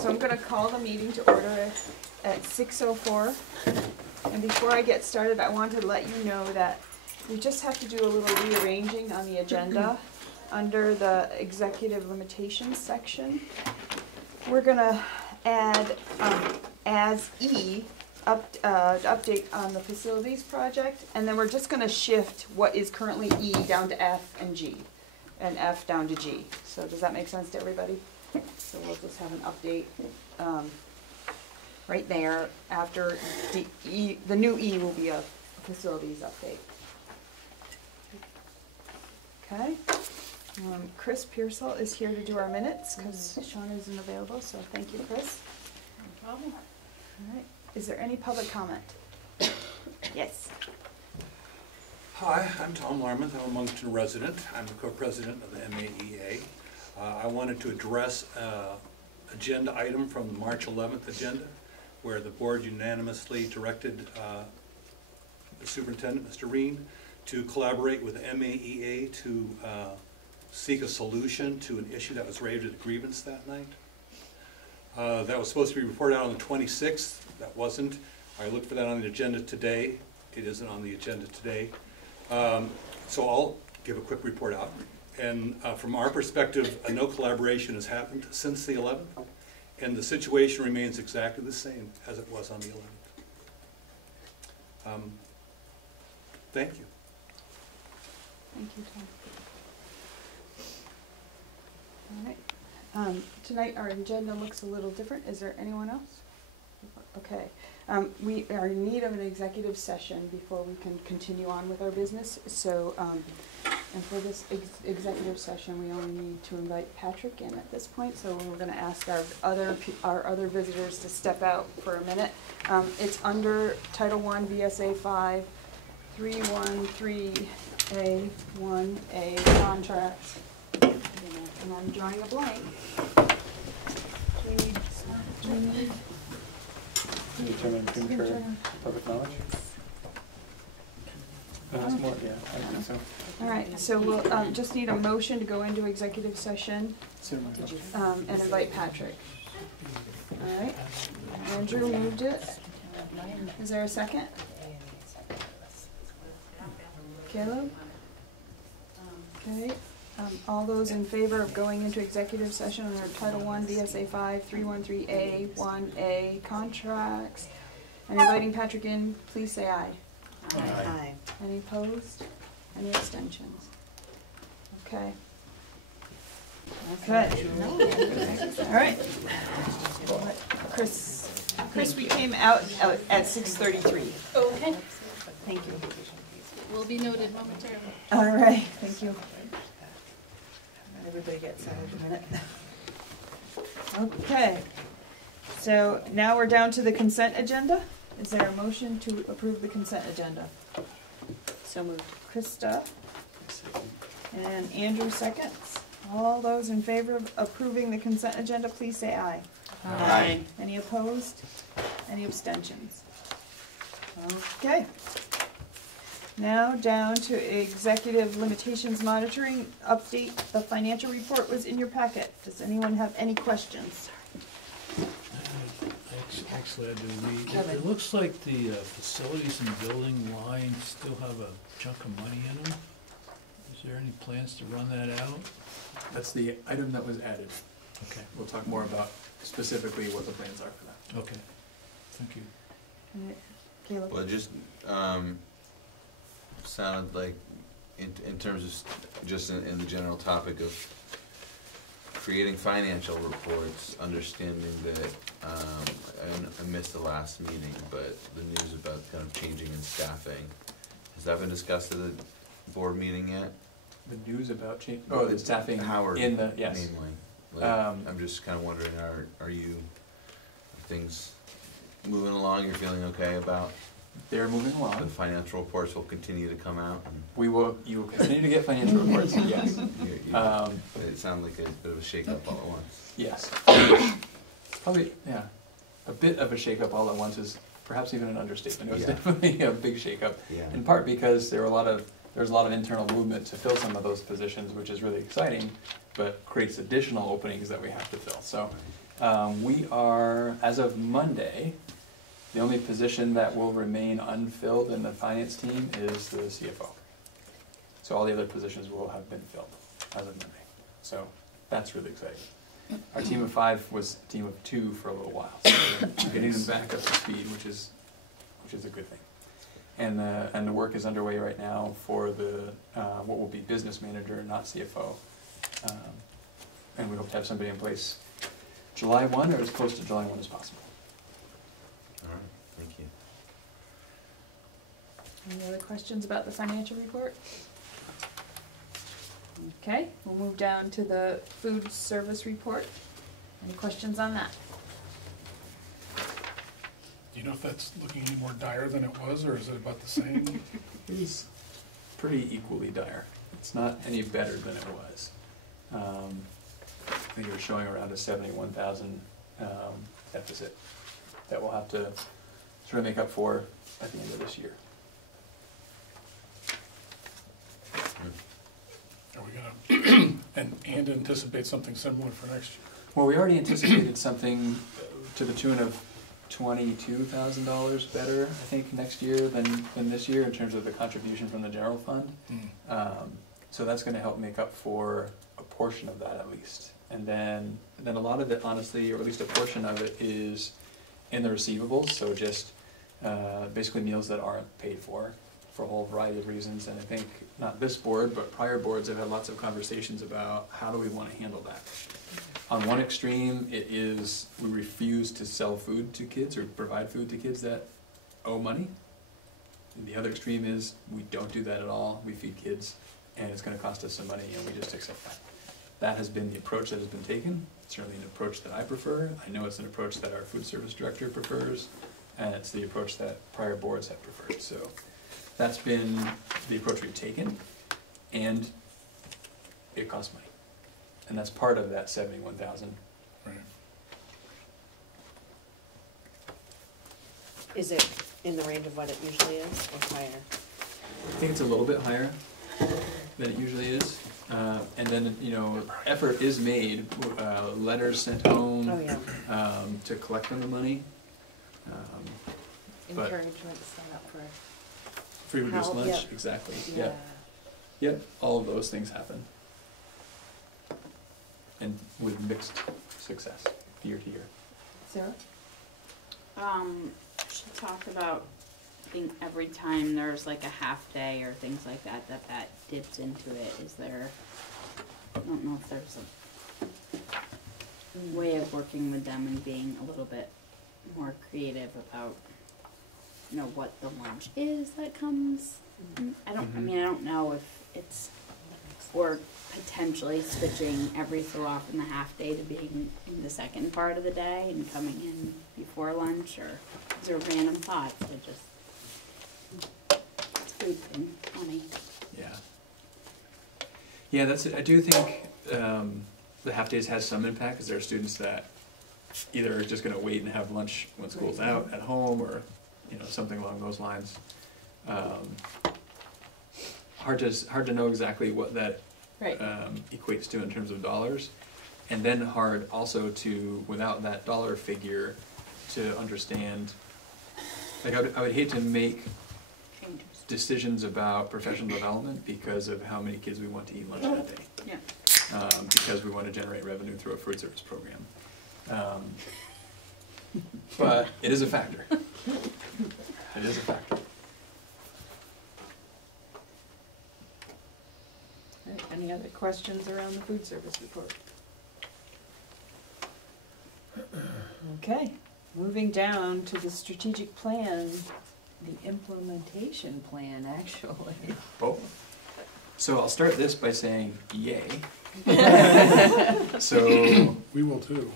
So I'm going to call the meeting to order at 6:04. And before I get started, I want to let you know that we just have to do a little rearranging on the agenda under the executive limitations section. We're going to add as E, update on the facilities project, and then we're just going to shift what is currently E down to F and G, and F down to G. So does that make sense to everybody? So we'll just have an update right there. After the E, the new E will be a facilities update. Okay. Chris Pearsall is here to do our minutes because Sean isn't available, so thank you, Chris. No problem. All right. Is there any public comment? Yes. Hi, I'm Tom Larmonth. I'm a Moncton resident. I'm the co-president of the MAEA. I wanted to address an agenda item from the March 11th agenda where the board unanimously directed the superintendent, Mr. Reen, to collaborate with MAEA to seek a solution to an issue that was raised at a grievance that night. That was supposed to be reported out on the 26th. That wasn't. I looked for that on the agenda today. It isn't on the agenda today. So I'll give a quick report out. And from our perspective, no collaboration has happened since the 11th, and the situation remains exactly the same as it was on the 11th. Thank you. Thank you, Tom. All right. Tonight our agenda looks a little different. Is there anyone else? Okay. We are in need of an executive session before we can continue on with our business. So, and for this executive session, we only need to invite Patrick in at this point. So we're going to ask our other visitors to step out for a minute. It's under Title I, VSA 5, 313A1A contract. And I'm drawing a blank. Do we need determine premature public knowledge? That's more, yeah, I think so. All right, so we'll just need a motion to go into executive session and invite Patrick. All right, Andrew moved it. Is there a second? Caleb? Okay. All those in favor of going into executive session under Title I, VSA 5, 313A1A contracts, and inviting Patrick in, please say aye. Aye. Aye. Any opposed? Any abstentions? Okay. Good. All right. Chris, we came out at 6:33. Okay. Thank you. Will be noted momentarily. All right. Thank you. Everybody get settled a minute. Okay. So now we're down to the consent agenda. Is there a motion to approve the consent agenda? So moved. Krista. And Andrew seconds. All those in favor of approving the consent agenda, please say aye. Aye. Any opposed? Any abstentions? Okay. Now down to executive limitations monitoring update. The financial report was in your packet. Does anyone have any questions? Actually, I do. It looks like the facilities and building lines still have a chunk of money in them. Is there any plans to run that out? That's the item that was added. Okay. We'll talk more about specifically what the plans are for that. Okay. Thank you. Caleb? Well, it just sounded like, in terms of just in the general topic of creating financial reports, understanding that I missed the last meeting, but the news about kind of changing in staffing, has that been discussed at the board meeting yet? The news about change. Oh, the staffing Howard in the yes. Mainly. Like, I'm just kind of wondering, are things moving along? You're feeling okay about? They're moving along. The financial reports will continue to come out. And we will. You will continue to get financial reports. Yes. It sounded like a bit of a shake-up all at once. Yes. Probably, yeah. A bit of a shake-up all at once is perhaps even an understatement. It was definitely a big shake-up. Yeah. In part because there's a lot of internal movement to fill some of those positions, which is really exciting, but creates additional openings that we have to fill. So We are, as of Monday, the only position that will remain unfilled in the finance team is the CFO. So all the other positions will have been filled as of Monday. So that's really exciting. Our team of 5 was a team of 2 for a little while, so we're getting them back up to speed, which is a good thing. And the work is underway right now for the what will be business manager, not CFO. And we hope to have somebody in place July 1 or as close to July 1 as possible. All right, thank you. Any other questions about the financial report? Okay, we'll move down to the food service report. Any questions on that? Do you know if that's looking any more dire than it was, or is it about the same? It is pretty equally dire. It's not any better than it was. I think we're showing around a 71,000 deficit that we'll have to sort of make up for at the end of this year. Are we gonna and anticipate something similar for next year? Well, we already anticipated something to the tune of $22,000 better, I think, next year than this year in terms of the contribution from the general fund. So that's going to help make up for a portion of that at least. And then a lot of it, honestly, or at least a portion of it, is in the receivables. So just basically meals that aren't paid for a whole variety of reasons. And I think not this board, but prior boards have had lots of conversations about how do we want to handle that. On one extreme, it is we refuse to sell food to kids or provide food to kids that owe money. And the other extreme is we don't do that at all. We feed kids, and it's going to cost us some money, and we just accept that. That has been the approach that has been taken. It's certainly an approach that I prefer. I know it's an approach that our food service director prefers, and it's the approach that prior boards have preferred. So that's been the approach we've taken, and it costs money. And that's part of that 71,000. Right. Is it in the range of what it usually is, or higher? I think it's a little bit higher than it usually is. And then, you know, effort is made, letters sent home to collect on the money. But Encouragement to sign up for free reduced help, lunch, yep. exactly. Yeah. Yep, all of those things happen. And with mixed success, year to year. Sarah? She talked about, I think every time there's like a half day or things like that, that dips into it. Is there, I don't know if there's a way of working with them and being a little bit more creative about, you know, what the lunch is that comes. I don't know if it's, or potentially switching every so often the half day to being in the second part of the day and coming in before lunch, or is there random thoughts that just, it's food and money. Yeah. Yeah, that's it. I do think the half days has some impact because there are students that either are just going to wait and have lunch when school's out at home, or you know, something along those lines. Hard to know exactly what that equates to in terms of dollars, and then hard also to, without that dollar figure, to understand. Like I would hate to make decisions about professional development because of how many kids we want to eat lunch that day. Yeah. Because we want to generate revenue through a food service program. But it is a factor. It is a factor. Any other questions around the food service report? Okay, moving down to the strategic plan, the implementation plan, actually. Oh. So I'll start this by saying yay. So We will too.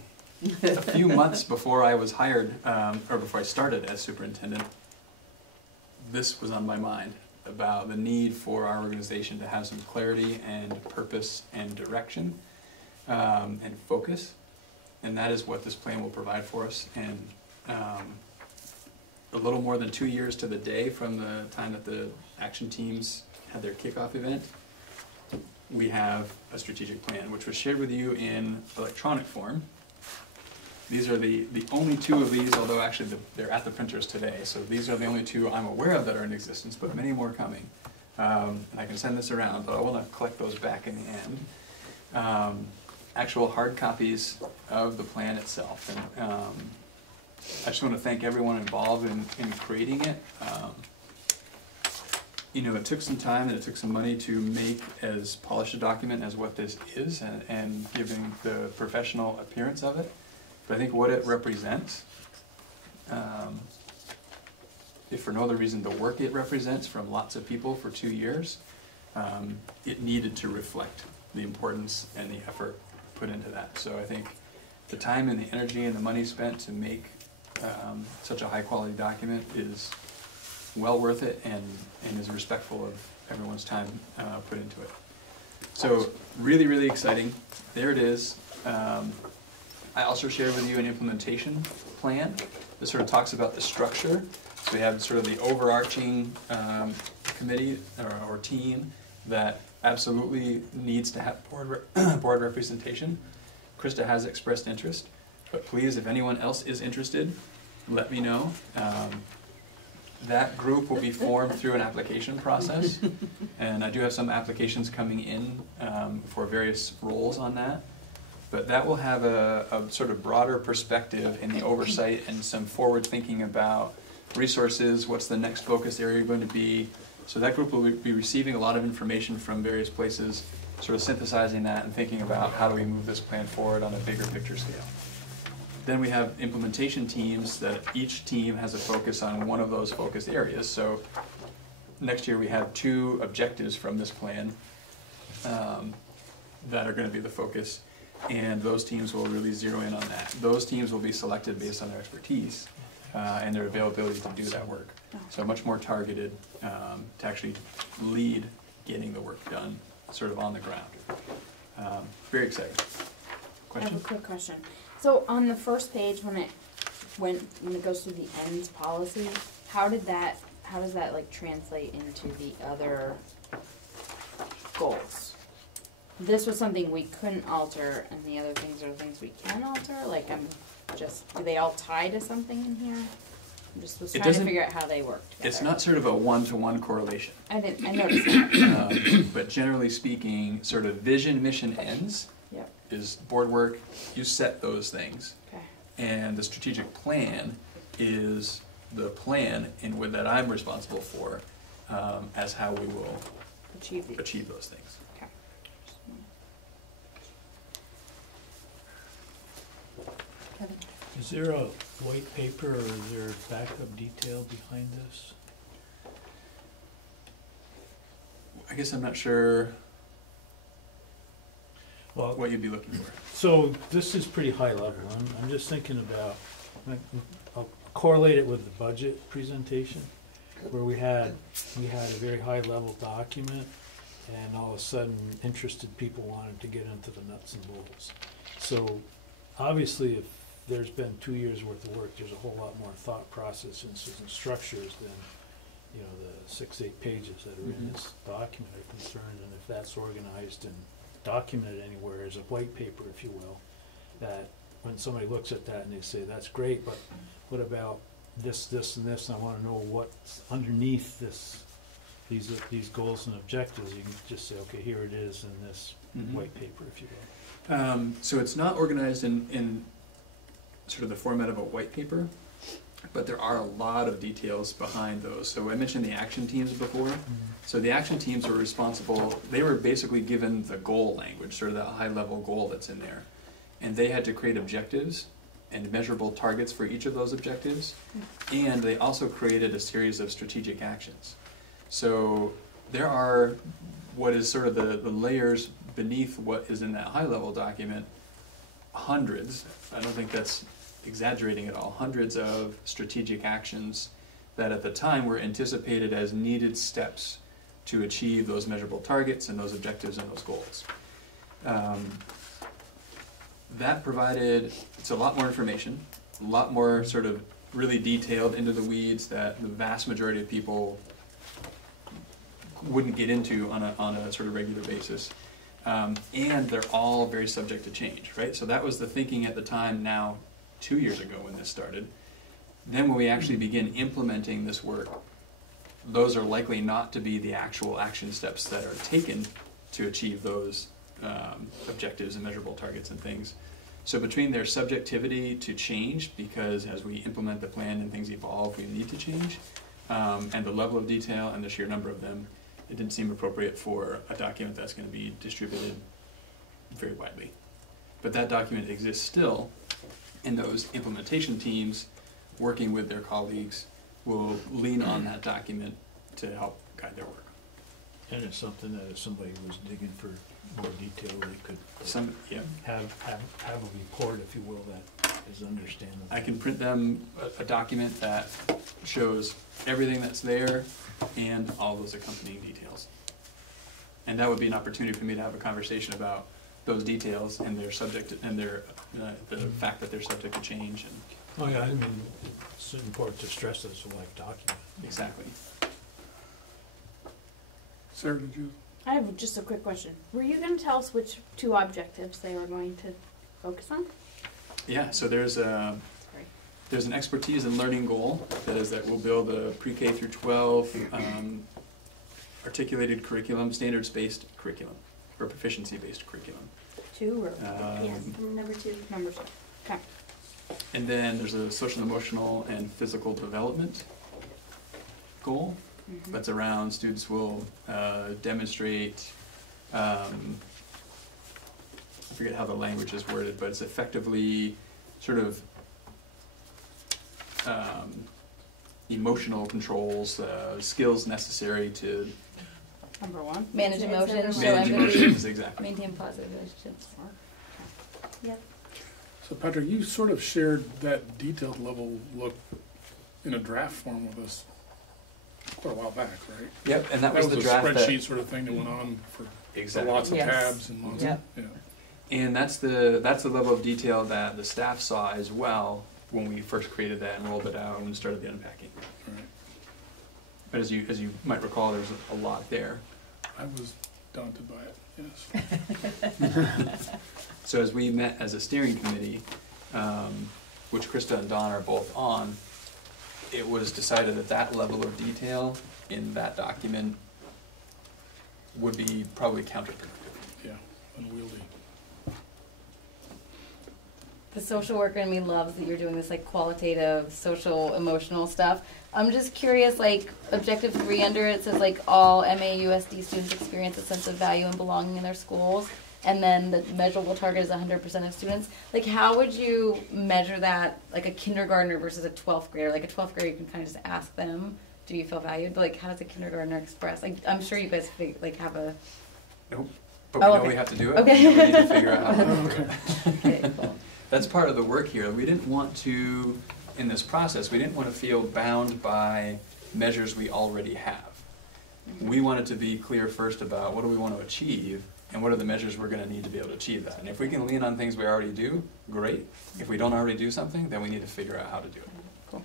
a few months before I was hired, or before I started as superintendent, this was on my mind about the need for our organization to have some clarity and purpose and direction and focus. And that is what this plan will provide for us. And a little more than 2 years to the day from the time that the action teams had their kickoff event, we have a strategic plan, which was shared with you in electronic form. These are the only two of these, although actually they're at the printers today. So these are the only two I'm aware of that are in existence, but many more coming. And I can send this around, but I want to collect those back in the end. Actual hard copies of the plan itself. And I just want to thank everyone involved in creating it. You know, it took some time and it took some money to make as polished a document as what this is, and giving the professional appearance of it. But I think what it represents, if for no other reason, the work it represents from lots of people for 2 years, it needed to reflect the importance and the effort put into that. So I think the time and the energy and the money spent to make such a high quality document is well worth it, and is respectful of everyone's time put into it. So really, really exciting. There it is. I also share with you an implementation plan that sort of talks about the structure. So we have sort of the overarching committee or team that absolutely needs to have board representation. Krista has expressed interest, but please, if anyone else is interested, let me know. That group will be formed through an application process, and I do have some applications coming in for various roles on that. But that will have a sort of broader perspective in the oversight and some forward thinking about resources, what's the next focus area going to be. So that group will be receiving a lot of information from various places, sort of synthesizing that and thinking about how do we move this plan forward on a bigger picture scale. Then we have implementation teams that each team has a focus on one of those focus areas. So next year we have 2 objectives from this plan that are going to be the focus, and those teams will really zero in on that. Those teams will be selected based on their expertise and their availability to do that work. So much more targeted to actually lead getting the work done sort of on the ground. Very exciting. Question? I have a quick question. So on the first page, when it goes through the ends policy, how does that like translate into the other goals? This was something we couldn't alter, and the other things are things we can alter. Like, do they all tie to something in here? I just was trying to figure out how they work together. It's not sort of a one-to-one correlation. I noticed that. But generally speaking, sort of vision, mission, ends is board work. You set those things. Okay. And the strategic plan is the plan that I'm responsible for as how we will achieve those things. Okay. Kevin? Is there a white paper or is there backup detail behind this? I guess I'm not sure Well, what you'd be looking for. so this is pretty high level. I'm just thinking about, I'll correlate it with the budget presentation, where we had a very high level document, and all of a sudden interested people wanted to get into the nuts and bolts. So obviously, if there's been 2 years worth of work, there's a whole lot more thought process and structures than, you know, the 6-8 pages that are in this document are concerned. And if that's organized and documented anywhere as a white paper, if you will, that when somebody looks at that and they say, that's great, but what about this, this, and this, and I want to know what's underneath these goals and objectives, you can just say, okay, here it is in this white paper, if you will. So it's not organized in sort of the format of a white paper, but there are a lot of details behind those. So I mentioned the action teams before. So the action teams were responsible, they were basically given the goal language, sort of that high level goal that's in there. And they had to create objectives and measurable targets for each of those objectives. And they also created a series of strategic actions. So there are what is sort of the layers beneath what is in that high level document, hundreds, I don't think that's exaggerating at all, hundreds of strategic actions that at the time were anticipated as needed steps to achieve those measurable targets and those objectives and those goals. That provided, it's a lot more information, a lot more sort of really detailed into the weeds that the vast majority of people wouldn't get into on a sort of regular basis. And they're all very subject to change, right? So that was the thinking at the time. Now 2 years ago when this started. Then when we actually begin implementing this work, those are likely not to be the actual action steps that are taken to achieve those objectives and measurable targets and things. So between their subjectivity to change, because as we implement the plan and things evolve, we need to change, and the level of detail and the sheer number of them, it didn't seem appropriate for a document that's going to be distributed very widely. But that document exists still, and those implementation teams, working with their colleagues, will lean on that document to help guide their work. And it's something that if somebody was digging for more detail, they could have a report, if you will, that is understandable. I can print them a document that shows everything that's there and all those accompanying details. And that would be an opportunity for me to have a conversation about those details and their subject and their the fact that they're subject to change. And Oh yeah, I mean, it's important to stress that it's a live document. exactly. Sarah, did you? I have just a quick question. Were you going to tell us which 2 objectives they were going to focus on? Yeah, so there's an expertise and learning goal that is that we'll build a pre-K through 12 articulated curriculum, standards-based curriculum, or proficiency-based curriculum. 2 or? Yes, number 2. Number 2. Okay. And then there's a social, emotional, and physical development goal. Mm-hmm. That's around students will demonstrate, I forget how the language is worded, but it's effectively sort of emotional controls, skills necessary to Number 1. Manage emotions, show manage empathy, emotions, exactly. maintain positive relationships. Yep. So Patrick, you sort of shared that detailed level look in a draft form with us quite a while back, right? Yep, and that was the a draft spreadsheet sort of thing that went on for exactly. lots of Yes. tabs and lots Yep. of, yeah. And that's the level of detail that the staff saw as well when we first created that and rolled it out and started the unpacking. Right. But as you might recall, there's a lot there. I was daunted by it, yes. So as we met as a steering committee, which Krista and Don are both on, it was decided that that level of detail in that document would be probably counterproductive. Yeah, unwieldy. The social worker in me loves that you're doing this like qualitative, social, emotional stuff. I'm just curious, like objective 3 under it says like all MAUSD students experience a sense of value and belonging in their schools, and then the measurable target is 100% of students. Like how would you measure that, like a kindergartner versus a 12th grader? Like a 12th grader, you can kind of just ask them, do you feel valued? But like how does a kindergartner express? Like I'm sure you guys like have a... Nope. But we know we have to do it. Okay. We need to figure out how to do it. Okay, cool. That's part of the work here. We didn't want to, in this process, we didn't want to feel bound by measures we already have. We wanted to be clear first about what do we want to achieve and what are the measures we're going to need to be able to achieve that. And if we can lean on things we already do, great. If we don't already do something, then we need to figure out how to do it. Cool.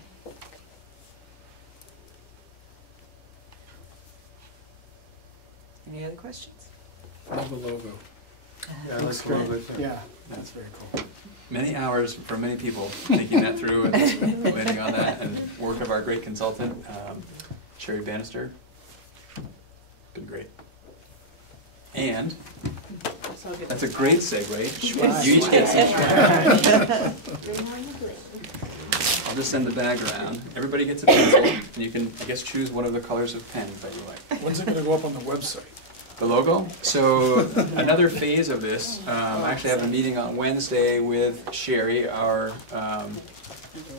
Any other questions? Love the logo. Yeah, that's great. Yeah, that's very cool. Many hours for many people thinking that through and landing on that, and work of our great consultant, Sherry Bannister. Been great. And that's a great segue. You each get some. I'll just send the bag around. Everybody gets a pencil, and you can, I guess, choose one of the colors of pen that you like. When's it gonna go up on the website? The logo? So another phase of this, I actually have a meeting on Wednesday with Sherry, our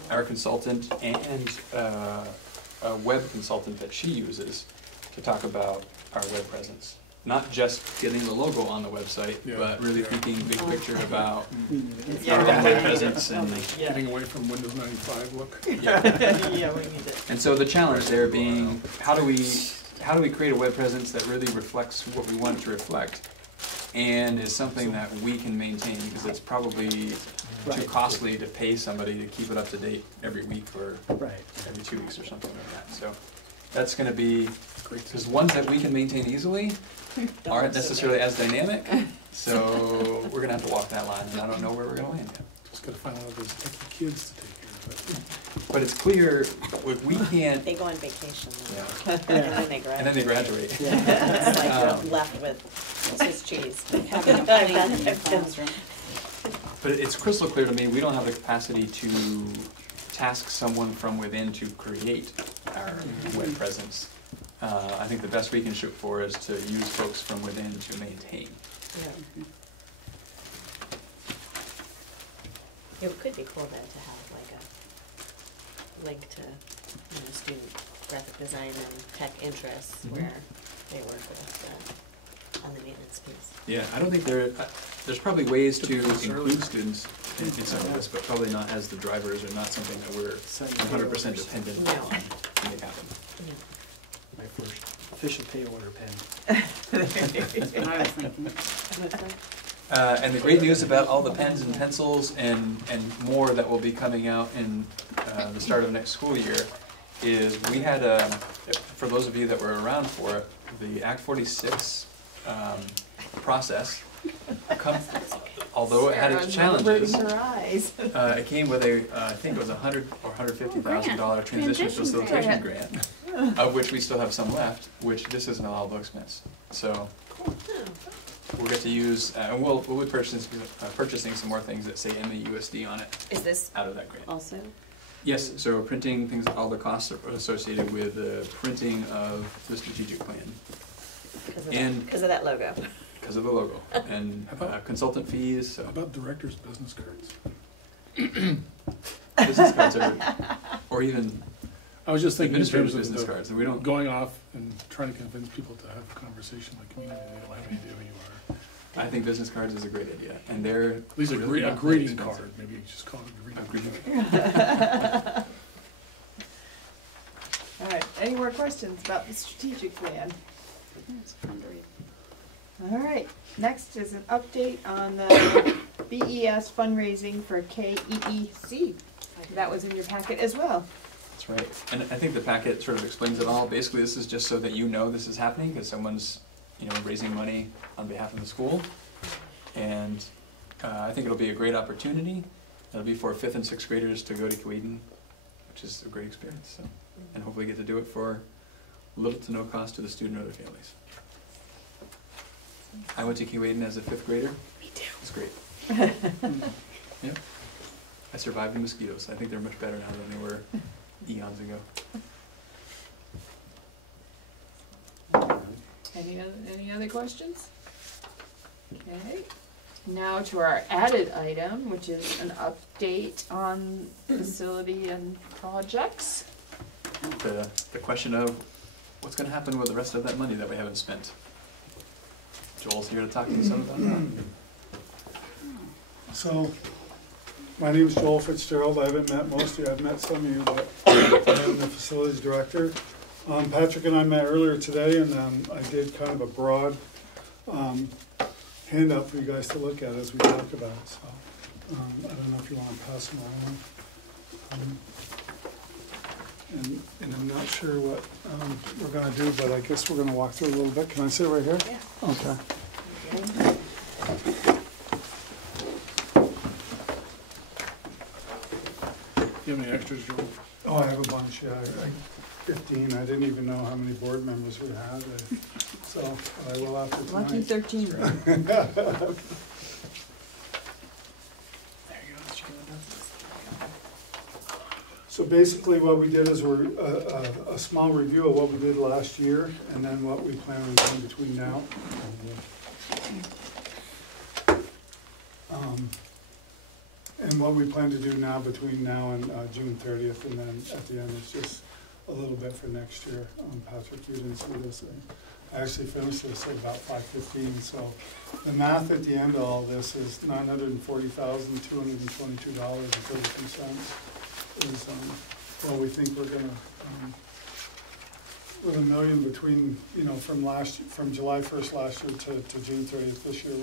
consultant, and a web consultant that she uses to talk about our web presence. Not just getting the logo on the website, but really thinking big picture about our web presence and Getting away from Windows 95 look. Yeah, we need it. And so the challenge there being, how do we create a web presence that really reflects what we want it to reflect and is something that we can maintain, because it's probably too costly to pay somebody to keep it up to date every week or every 2 weeks or something like that. So that's going to be, because ones that we can maintain easily aren't necessarily as dynamic, so we're going to have to walk that line, and I don't know where we're going to land yet. just gotta find one of those picky kids to take care of it. But it's clear, like, we can't, They go on vacation yeah, and then they graduate. and then they graduate. It's like Um, you're left with Swiss cheese. Having a plane in the classroom. But it's crystal clear to me, we don't have the capacity to task someone from within to create our web presence. I think the best we can shoot for is to use folks from within to maintain. Yeah. It could be cool then to have like a link to, student graphic design and tech interests Mhm. where they work with, on the maintenance piece. Yeah, I don't think there's probably ways to include students in some of this, but probably not as the drivers, or not something that we're 100% dependent No. on to make happen. Yeah. My first official pay order pen. That's what I was thinking. And the great news about all the pens and pencils and more that will be coming out in the start of next school year is we had, for those of you that were around for it, the Act 46 process, although it had its challenges, it came with I think it was $100,000 or $150,000 transition facilitation grant, of which we still have some left, which this is an allowable expense. So we'll get to use, and we'll be purchasing some more things that say MAUSD on it. Is this out of that grant? also? Yes, so printing things, all the costs are associated with the printing of the strategic plan. Because of that logo. Because of the logo, and consultant fees, How about director's business cards? business cards are, or even I was just thinking in administrative terms of business cards, and we don't, going off and trying to convince people to have a conversation in the community, they don't have any idea who you are. I think business cards is a great idea, and they're At least really a not that greeting expensive. card, maybe you just call it a A greeting greeting card. All right, any more questions about the strategic plan? It's fun to read. All right, next is an update on the BES fundraising for KEEC. That was in your packet as well. That's right, and I think the packet sort of explains it all. Basically, this is just so that you know this is happening, because someone's, raising money on behalf of the school. And I think it'll be a great opportunity. It'll be for 5th and 6th graders to go to Keewatin, which is a great experience. So, and hopefully get to do it for little to no cost to the student or their families. I went to Keewatin as a 5th grader. Me too. It's great. Yeah. I survived the mosquitoes. I think they're much better now than they were eons ago. Any other questions? Okay, now to our added item, which is an update on facility and projects. The question of what's going to happen with the rest of that money that we haven't spent. Joel's here to talk to you some about that. So, my name is Joel Fitzgerald. I haven't met most of you. I've met some of you, but I'm the facilities director. Patrick and I met earlier today, and I did kind of a broad handout for you guys to look at as we talk about it. So, I don't know if you want to pass them around. And I'm not sure what we're going to do, but I guess we're going to walk through a little bit. Can I sit right here? Yeah. Okay. Do you have any extras, Joel? Oh, I have a bunch, yeah. 15. I didn't even know how many board members we had. So, but I will after tonight. Lucky 13. There you go. Did you get that? So basically what we did is we're a small review of what we did last year and then what we plan on doing between now. And what we plan to do now between now and June 30th, and then at the end it's just a little bit for next year. Patrick, you didn't see this. I actually finished this at about 5:15. So the math at the end of all this is $940,222.32 is what we think we're gonna, with $1 million between, from July 1st last year to June 30th this year,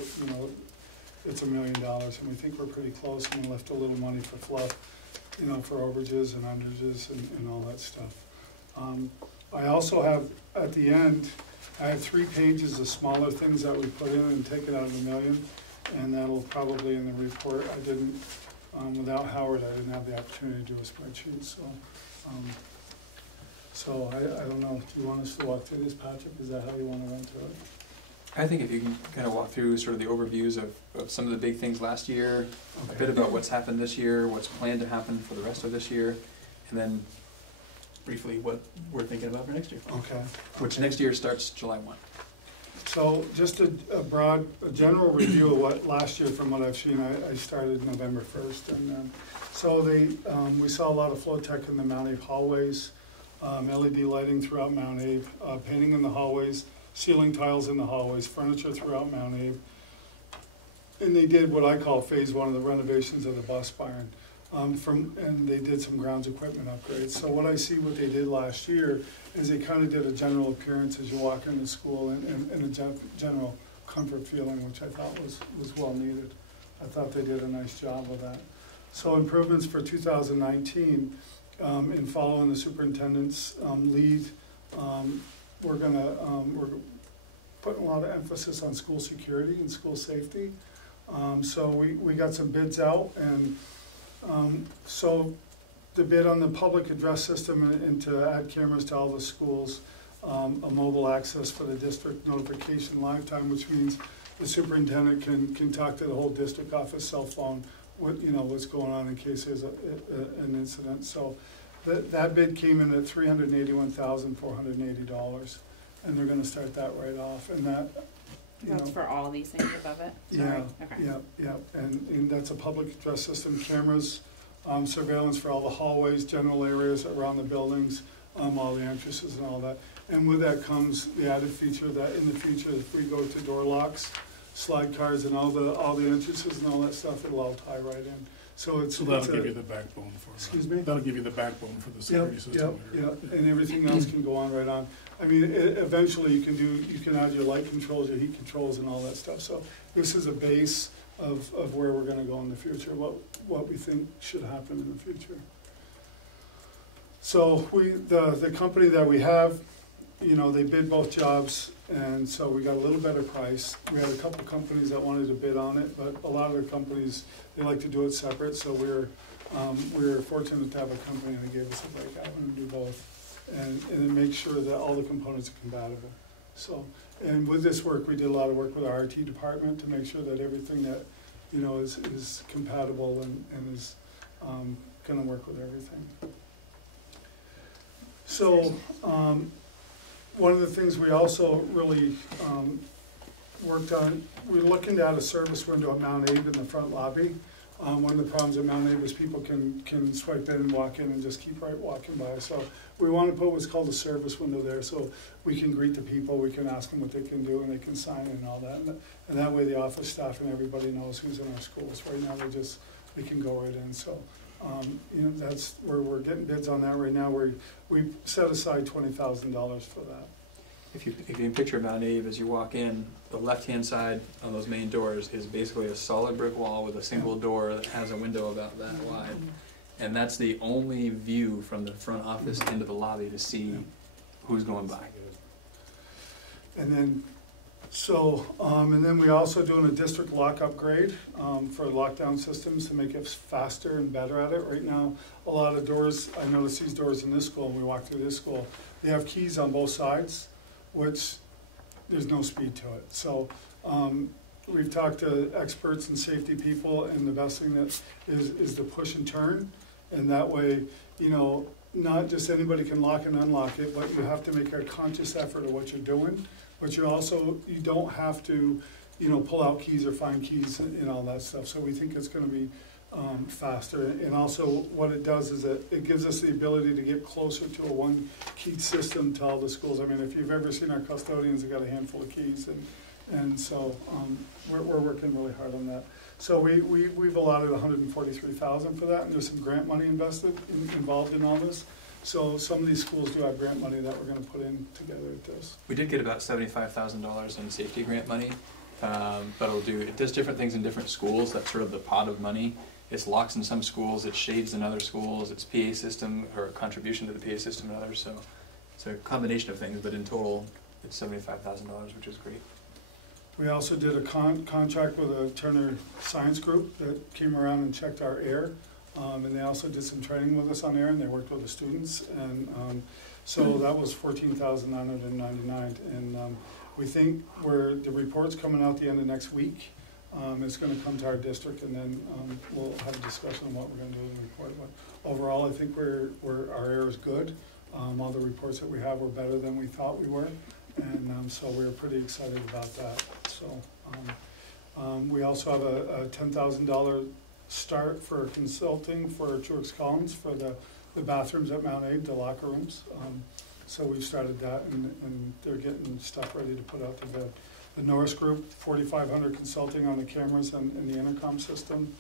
it's $1 million, and we think we're pretty close, and we left a little money for fluff, for overages and underages and all that stuff. I also have, at the end, I have 3 pages of smaller things that we put in and taken out of $1 million, and that'll probably in the report. I didn't Without Howard, I didn't have the opportunity to do a spreadsheet, so I don't know, do you want us to walk through this, Patrick? Is that how you want to run through it? I think if you can kind of walk through sort of the overviews of some of the big things last year, a bit about what's happened this year, what's planned to happen for the rest of this year, and then briefly what we're thinking about for next year. Okay. Which next year starts July 1. So just a general review of what last year from what I've seen. I started November 1st, and so we saw a lot of flow tech in the Mount Abe hallways, LED lighting throughout Mount Abe, painting in the hallways, ceiling tiles in the hallways, furniture throughout Mount Abe. And they did what I call phase 1 of the renovations of the bus barn. And they did some grounds equipment upgrades. So what I see what they did last year is they kind of did a general appearance as you walk into school and a general comfort feeling, which I thought was well needed. I thought they did a nice job of that. So improvements for 2019, in following the superintendent's lead, we're putting a lot of emphasis on school security and school safety. So we got some bids out, and so the bid on the public address system and to add cameras to all the schools, a mobile access for the district notification lifetime, which means the superintendent can talk to the whole district off his cell phone, what's going on in case there's an incident. So that bid came in at $381,480, and they're going to start that right off, and that. That's for all these things above it? Yeah, okay. yeah, and that's a public address system, cameras, surveillance for all the hallways, general areas around the buildings, all the entrances and all that. And with that comes the added feature that in the future, if we go to door locks, slide cars, and all the entrances and all that stuff, it'll all tie right in. So that'll give you the backbone for. Excuse me? That'll give you the backbone for the security system. Yep, and everything else can go on right on. I mean, eventually you can add your light controls, your heat controls, and all that stuff. So this is a base of where we're going to go in the future, what we think should happen in the future. So the company that we have, they bid both jobs, and so we got a little better price. We had a couple companies that wanted to bid on it, but a lot of the companies, they like to do it separate. So we're fortunate to have a company that gave us a breakout and do both, and make sure that all the components are compatible. So, and with this work, we did a lot of work with our IT department to make sure that everything that is compatible and is going to work with everything. So. One of the things we also really worked on, we're looking to add a service window at Mount Abe in the front lobby. One of the problems at Mount Abe is people can swipe in and walk in and just keep right walking by. So we want to put what's called a service window there, so we can greet the people, we can ask them what they can do, and they can sign in and all that. And that way the office staff and everybody knows who's in our schools. Right now we can go right in. So that's where we're getting bids on that right now. We set aside $20,000 for that. If you can picture Mount Abe as you walk in, the left-hand side on those main doors is basically a solid brick wall with a single door that has a window about that wide. And that's the only view from the front office into the lobby to see who's going by. And then, and then we're also doing a district lock upgrade for lockdown systems to make it faster and better at it. Right now, a lot of doors, I noticed these doors in this school, when we walk through this school, they have keys on both sides, which there's no speed to it. So we've talked to experts and safety people, and the best thing that is to push and turn. And that way, not just anybody can lock and unlock it, but you have to make a conscious effort of what you're doing. But you don't have to, pull out keys or find keys and all that stuff. So we think it's going to be faster. And also what it does is that it gives us the ability to get closer to a one-key system to all the schools. I mean, if you've ever seen our custodians, they've got a handful of keys. And so we're working really hard on that. So we've allotted $143,000 for that, and there's some grant money involved in all this. So some of these schools do have grant money that we're going to put in together with this. We did get about $75,000 in safety grant money, but it does different things in different schools. That's sort of the pot of money. It's locks in some schools, it's shades in other schools, it's PA system or a contribution to the PA system in others. So it's a combination of things, but in total it's $75,000, which is great. We also did a contract with a Turner Science Group that came around and checked our air. And they also did some training with us on air, and they worked with the students. And so that was $14,999. And we think the report's coming out the end of next week. It's going to come to our district, and then we'll have a discussion on what we're going to do in the report. But overall, I think our air is good. All the reports that we have were better than we thought we were. And so we're pretty excited about that. So we also have a $10,000 start for consulting for Truex Collins for the bathrooms at Mount Aid, the locker rooms. So we've started that, and they're getting stuff ready to put out to bid. The Norris Group, 4,500 consulting on the cameras and the intercom system.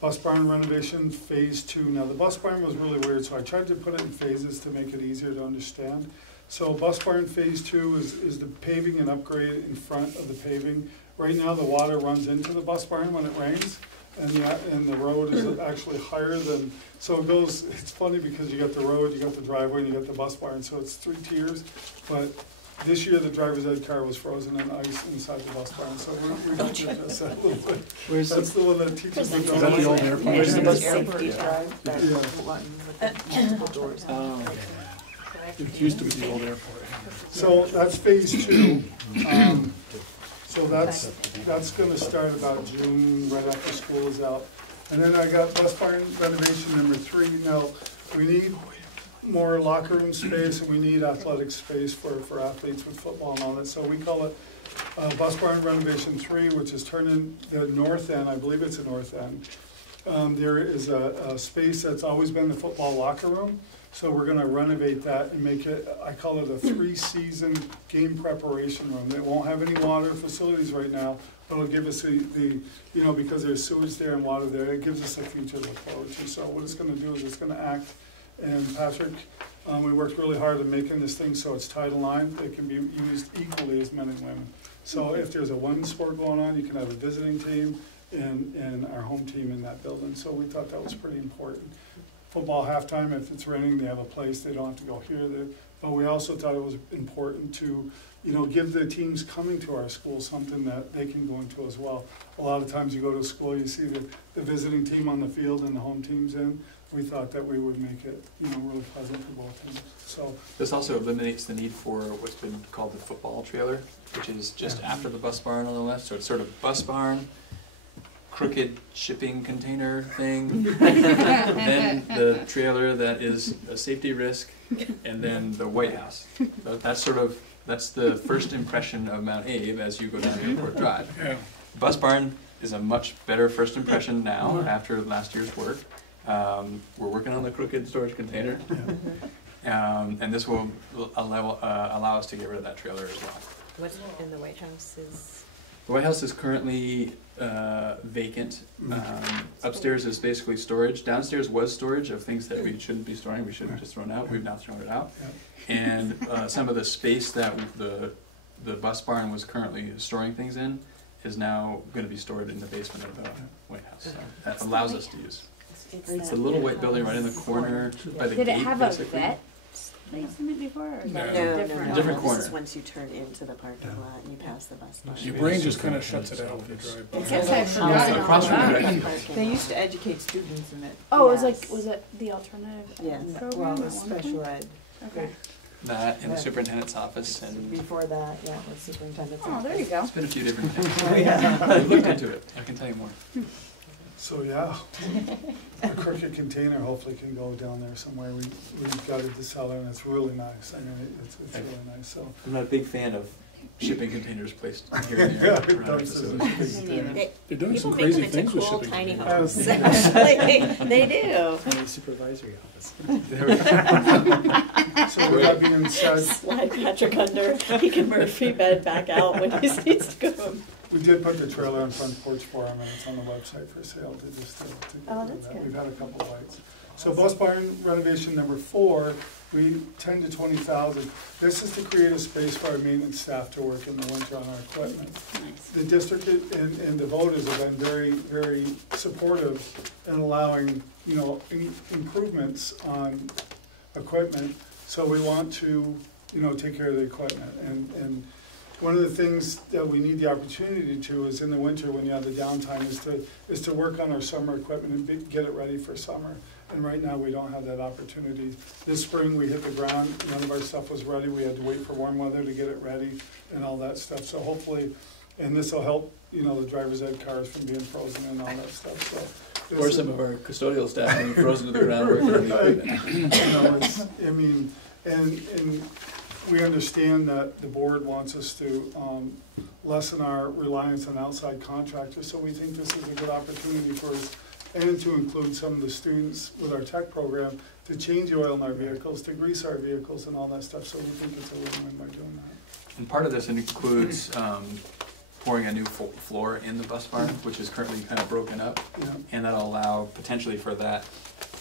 Bus barn renovation, phase 2. Now the bus barn was really weird, so I tried to put it in phases to make it easier to understand. So bus barn phase 2 is the paving and upgrade in front of the paving. Right now the water runs into the bus barn when it rains, and the road is actually higher than, so it goes, it's funny because you got the road, you got the driveway, and you got the bus barn, so it's 3 tiers. But this year the driver's ed car was frozen in ice inside the bus barn, so we have to adjust that a little bit. That's the one that teaches the Is that the old airport? Where's the bus Safety drive? That Yeah. one with the multiple doors on it. It used to be the old airport. So that's phase 2. So that's gonna start about June, right after school is out. And then I got bus barn renovation number 3. Now, we need more locker room space, and we need athletic space for athletes with football and all that. So we call it bus barn renovation 3, which is turning the north end, I believe it's the north end. There is a space that's always been the football locker room. So we're gonna renovate that and make it, I call it a 3-season game preparation room. It won't have any water facilities right now, but it'll give us because there's sewage there and water there, it gives us a future to look forward to. So what it's gonna do is it's gonna act, and Patrick, we worked really hard at making this thing so it's Title IX. It can be used equally as men and women. So if there's a one sport going on, you can have a visiting team and our home team in that building. So we thought that was pretty important. Football halftime, if it's raining, they have a place, they don't have to go here, there. But we also thought it was important to, give the teams coming to our school something that they can go into as well. A lot of times you go to school, you see the visiting team on the field and the home team's in. We thought that we would make it, really pleasant for both teams. So this also eliminates the need for what's been called the football trailer, which is just after the bus barn on the left. So it's sort of bus barn, crooked shipping container thing, then the trailer that is a safety risk, and then the White House. So that's the first impression of Mount Abe as you go down Airport Drive. Yeah. Bus barn is a much better first impression now after last year's work. We're working on the crooked storage container, and this will allow us to get rid of that trailer as well. What's in the White House is? The White House is currently vacant. Upstairs is basically storage. Downstairs was storage of things that we shouldn't be storing. We should have just thrown out. We've now thrown it out. And some of the space that the bus barn was currently storing things in is now going to be stored in the basement of the White House. So that allows us to use. It's a little white building right in the corner by the gate. Did it have basically. a vet place in it before? Or is that No. different? Different corner. This is once you turn into the parking lot and you pass the bus barn. Your brain just kind of shuts it out when you drive by. I guess I forgot across from about the that. direction. They used to educate students in it. Oh, it Yes. was it the alternative Yes. program? Well, it at was one point? special ed. Okay. That in the superintendent's office, and Before that, yeah, it was superintendent's. Oh, there you go. it's been a few different things. Oh, yeah. We looked into it. I can tell you more. So yeah, the crooked container hopefully can go down there somewhere. We've got it to sell and it's really nice. I mean, it's really nice. So I'm not a big fan of shipping containers placed here and yeah, there it around our does. facility. They're doing some People make crazy them into things with cool shipping tiny containers. homes. Actually, they do. In the supervisory office. There we go. So with that being said, Slide Patrick under. He can Murphy bed back out when he needs to go. we did put the trailer on front porch for him, and it's on the website for sale to Oh, get that's that. good. We've had a couple of bites. So bus barn renovation number 4, we 10 to 20,000. This is to create a space for our maintenance staff to work in the winter on our equipment. Nice. The district and the voters have been very, very supportive in allowing, improvements on equipment. So we want to, take care of the equipment. And one of the things that we need the opportunity to is in the winter when you have the downtime is to work on our summer equipment and get it ready for summer. And right now, we don't have that opportunity. This spring, we hit the ground, none of our stuff was ready. We had to wait for warm weather to get it ready and all that stuff. So hopefully, and this will help, you know, the driver's ed cars from being frozen and all that stuff, so. Or some of our custodial staff being frozen to the ground working on the equipment. You know, it's, I mean, and we understand that the board wants us to lessen our reliance on outside contractors, so we think this is a good opportunity for us, and to include some of the students with our tech program to change the oil in our vehicles, to grease our vehicles and all that stuff, so we think it's a win-win by doing that. And part of this includes pouring a new floor in the bus barn, which is currently kind of broken up, Yeah. and that'll allow potentially for that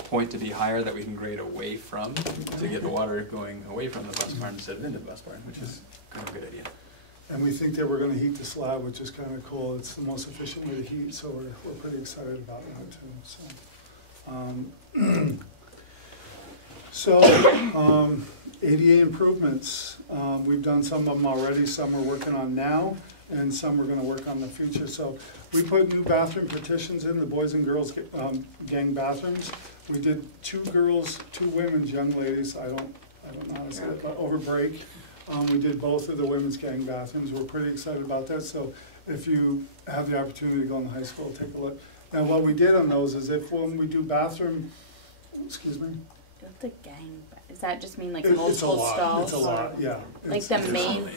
point to be higher that we can grade away from, to get the water going away from the bus barn instead of into the bus barn, which is kind of a good idea. And we think that we're gonna heat the slab, which is kinda cool. It's the most efficient way to heat, so we're pretty excited about that too, so. ADA improvements, we've done some of them already, some we're working on now, and some we're gonna work on in the future. So we put new bathroom partitions in, the boys and girls gang bathrooms. We did 2 girls, 2 women's young ladies, I don't know how to say it, but over break. We did both of the women's gang bathrooms. We're pretty excited about that. So if you have the opportunity to go in the high school, take a look. Now what we did on those is if when we do bathroom, excuse me? The gang, does that just mean like It's a multiple lot, stalls? it's a lot, yeah. Like It's- the it's- main,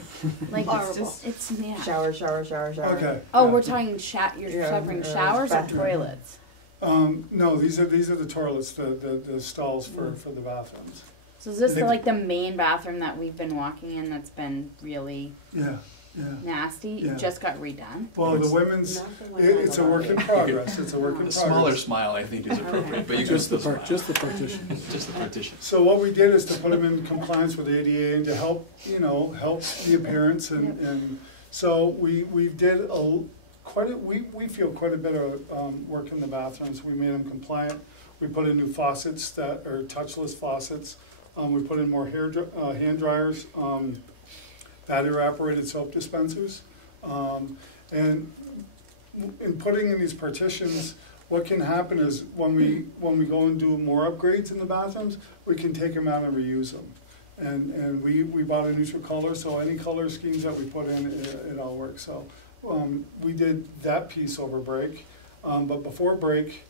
like Horrible. it's, yeah. Shower. Okay. Oh, yeah. we're talking you're Yeah, covering showers or bathroom. toilets? No, these are the toilets, the stalls for the bathrooms. So is this They- like the main bathroom that we've been walking in that's been really Yeah. nasty? Yeah. It just got redone? Well, the women's, it's a work in progress, it's a work in The progress. smaller smile, I think, is appropriate, but you can Just the still part, smile. just the partition. Just the partition. So what we did is to put them in compliance with ADA and to help, you know, help the appearance and so we did we feel quite a bit of work in the bathrooms. We made them compliant. We put in new faucets that are touchless faucets. We put in more hand dryers, battery operated soap dispensers. And in putting in these partitions, what can happen is when we go and do more upgrades in the bathrooms, we can take them out and reuse them. And we bought a neutral color, so any color schemes that we put in, it all works. So we did that piece over break, but before break,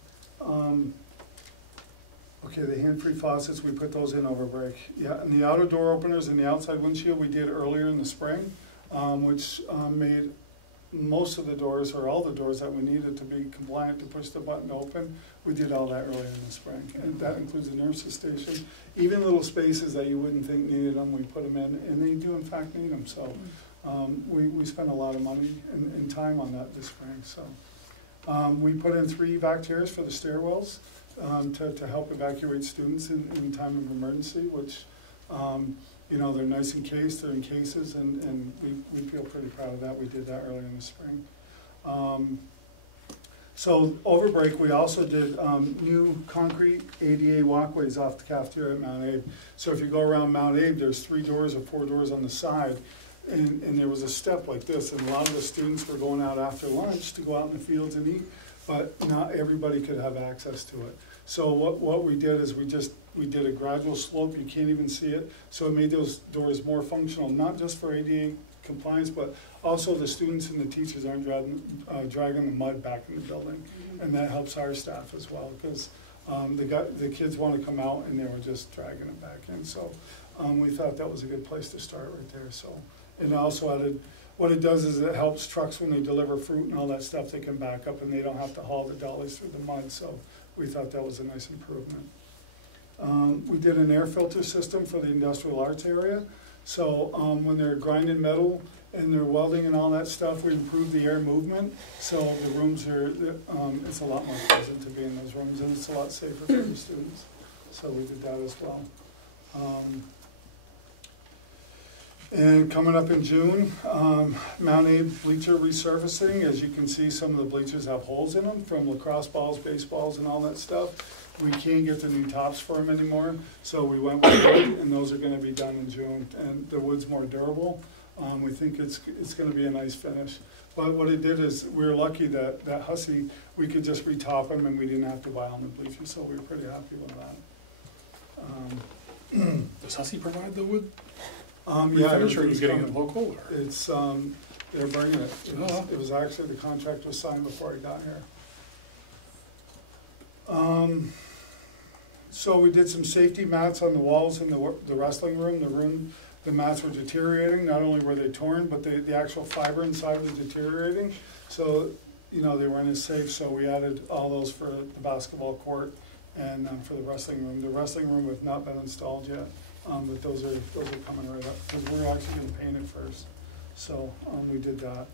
okay, the hand-free faucets, we put those in over break. Yeah, and the outer door openers and the outside windshield we did earlier in the spring, which made most of the doors, or all the doors that we needed to be compliant to push the button open. We did all that earlier in the spring, and that includes the nurse's station. Even little spaces that you wouldn't think needed them, we put them in, and they do in fact need them. So we spent a lot of money and time on that this spring. So we put in 3 vac chairs for the stairwells to help evacuate students in time of emergency, which you know, they're nice encased, they're in cases, and we feel pretty proud of that. We did that earlier in the spring. So over break, we also did new concrete ADA walkways off the cafeteria at Mount Abe. So if you go around Mount Abe, there's 3 doors or 4 doors on the side, and there was a step like this, and a lot of the students were going out after lunch to go out in the fields and eat, but not everybody could have access to it. So what we did is we did a gradual slope, you can't even see it, so it made those doors more functional, not just for ADA compliance, but also the students and the teachers aren't dragging the mud back in the building, and that helps our staff as well, because the kids want to come out and they were just dragging it back in, so we thought that was a good place to start right there. So, and also added, what it does is it helps trucks when they deliver fruit and all that stuff, they can back up and they don't have to haul the dollies through the mud, so we thought that was a nice improvement. We did an air filter system for the industrial arts area. So when they're grinding metal and they're welding and all that stuff, we improved the air movement. So the rooms are, it's a lot more pleasant to be in those rooms, and it's a lot safer for the students. So we did that as well. And coming up in June, Mount Abe bleacher resurfacing. As you can see, some of the bleachers have holes in them from lacrosse balls, baseballs, and all that stuff. We can't get the new tops for them anymore, so we went with wood, and those are going to be done in June. And the wood's more durable. We think it's gonna be a nice finish. But what it did is, we were lucky that Hussey, we could just retop them and we didn't have to buy all new bleachers, so we were pretty happy with that. Does Hussey provide the wood? Yeah, I'm sure he's getting coming. it local, or? It's, they're bringing it. It was actually, the contract was signed before I got here. So we did some safety mats on the walls in the wrestling room. The mats were deteriorating. Not only were they torn, but the actual fiber inside was deteriorating. So, you know, they weren't as safe, so we added all those for the basketball court and for the wrestling room. The wrestling room has not been installed yet, but those are coming right up, because we're actually gonna paint it first. So, we did that.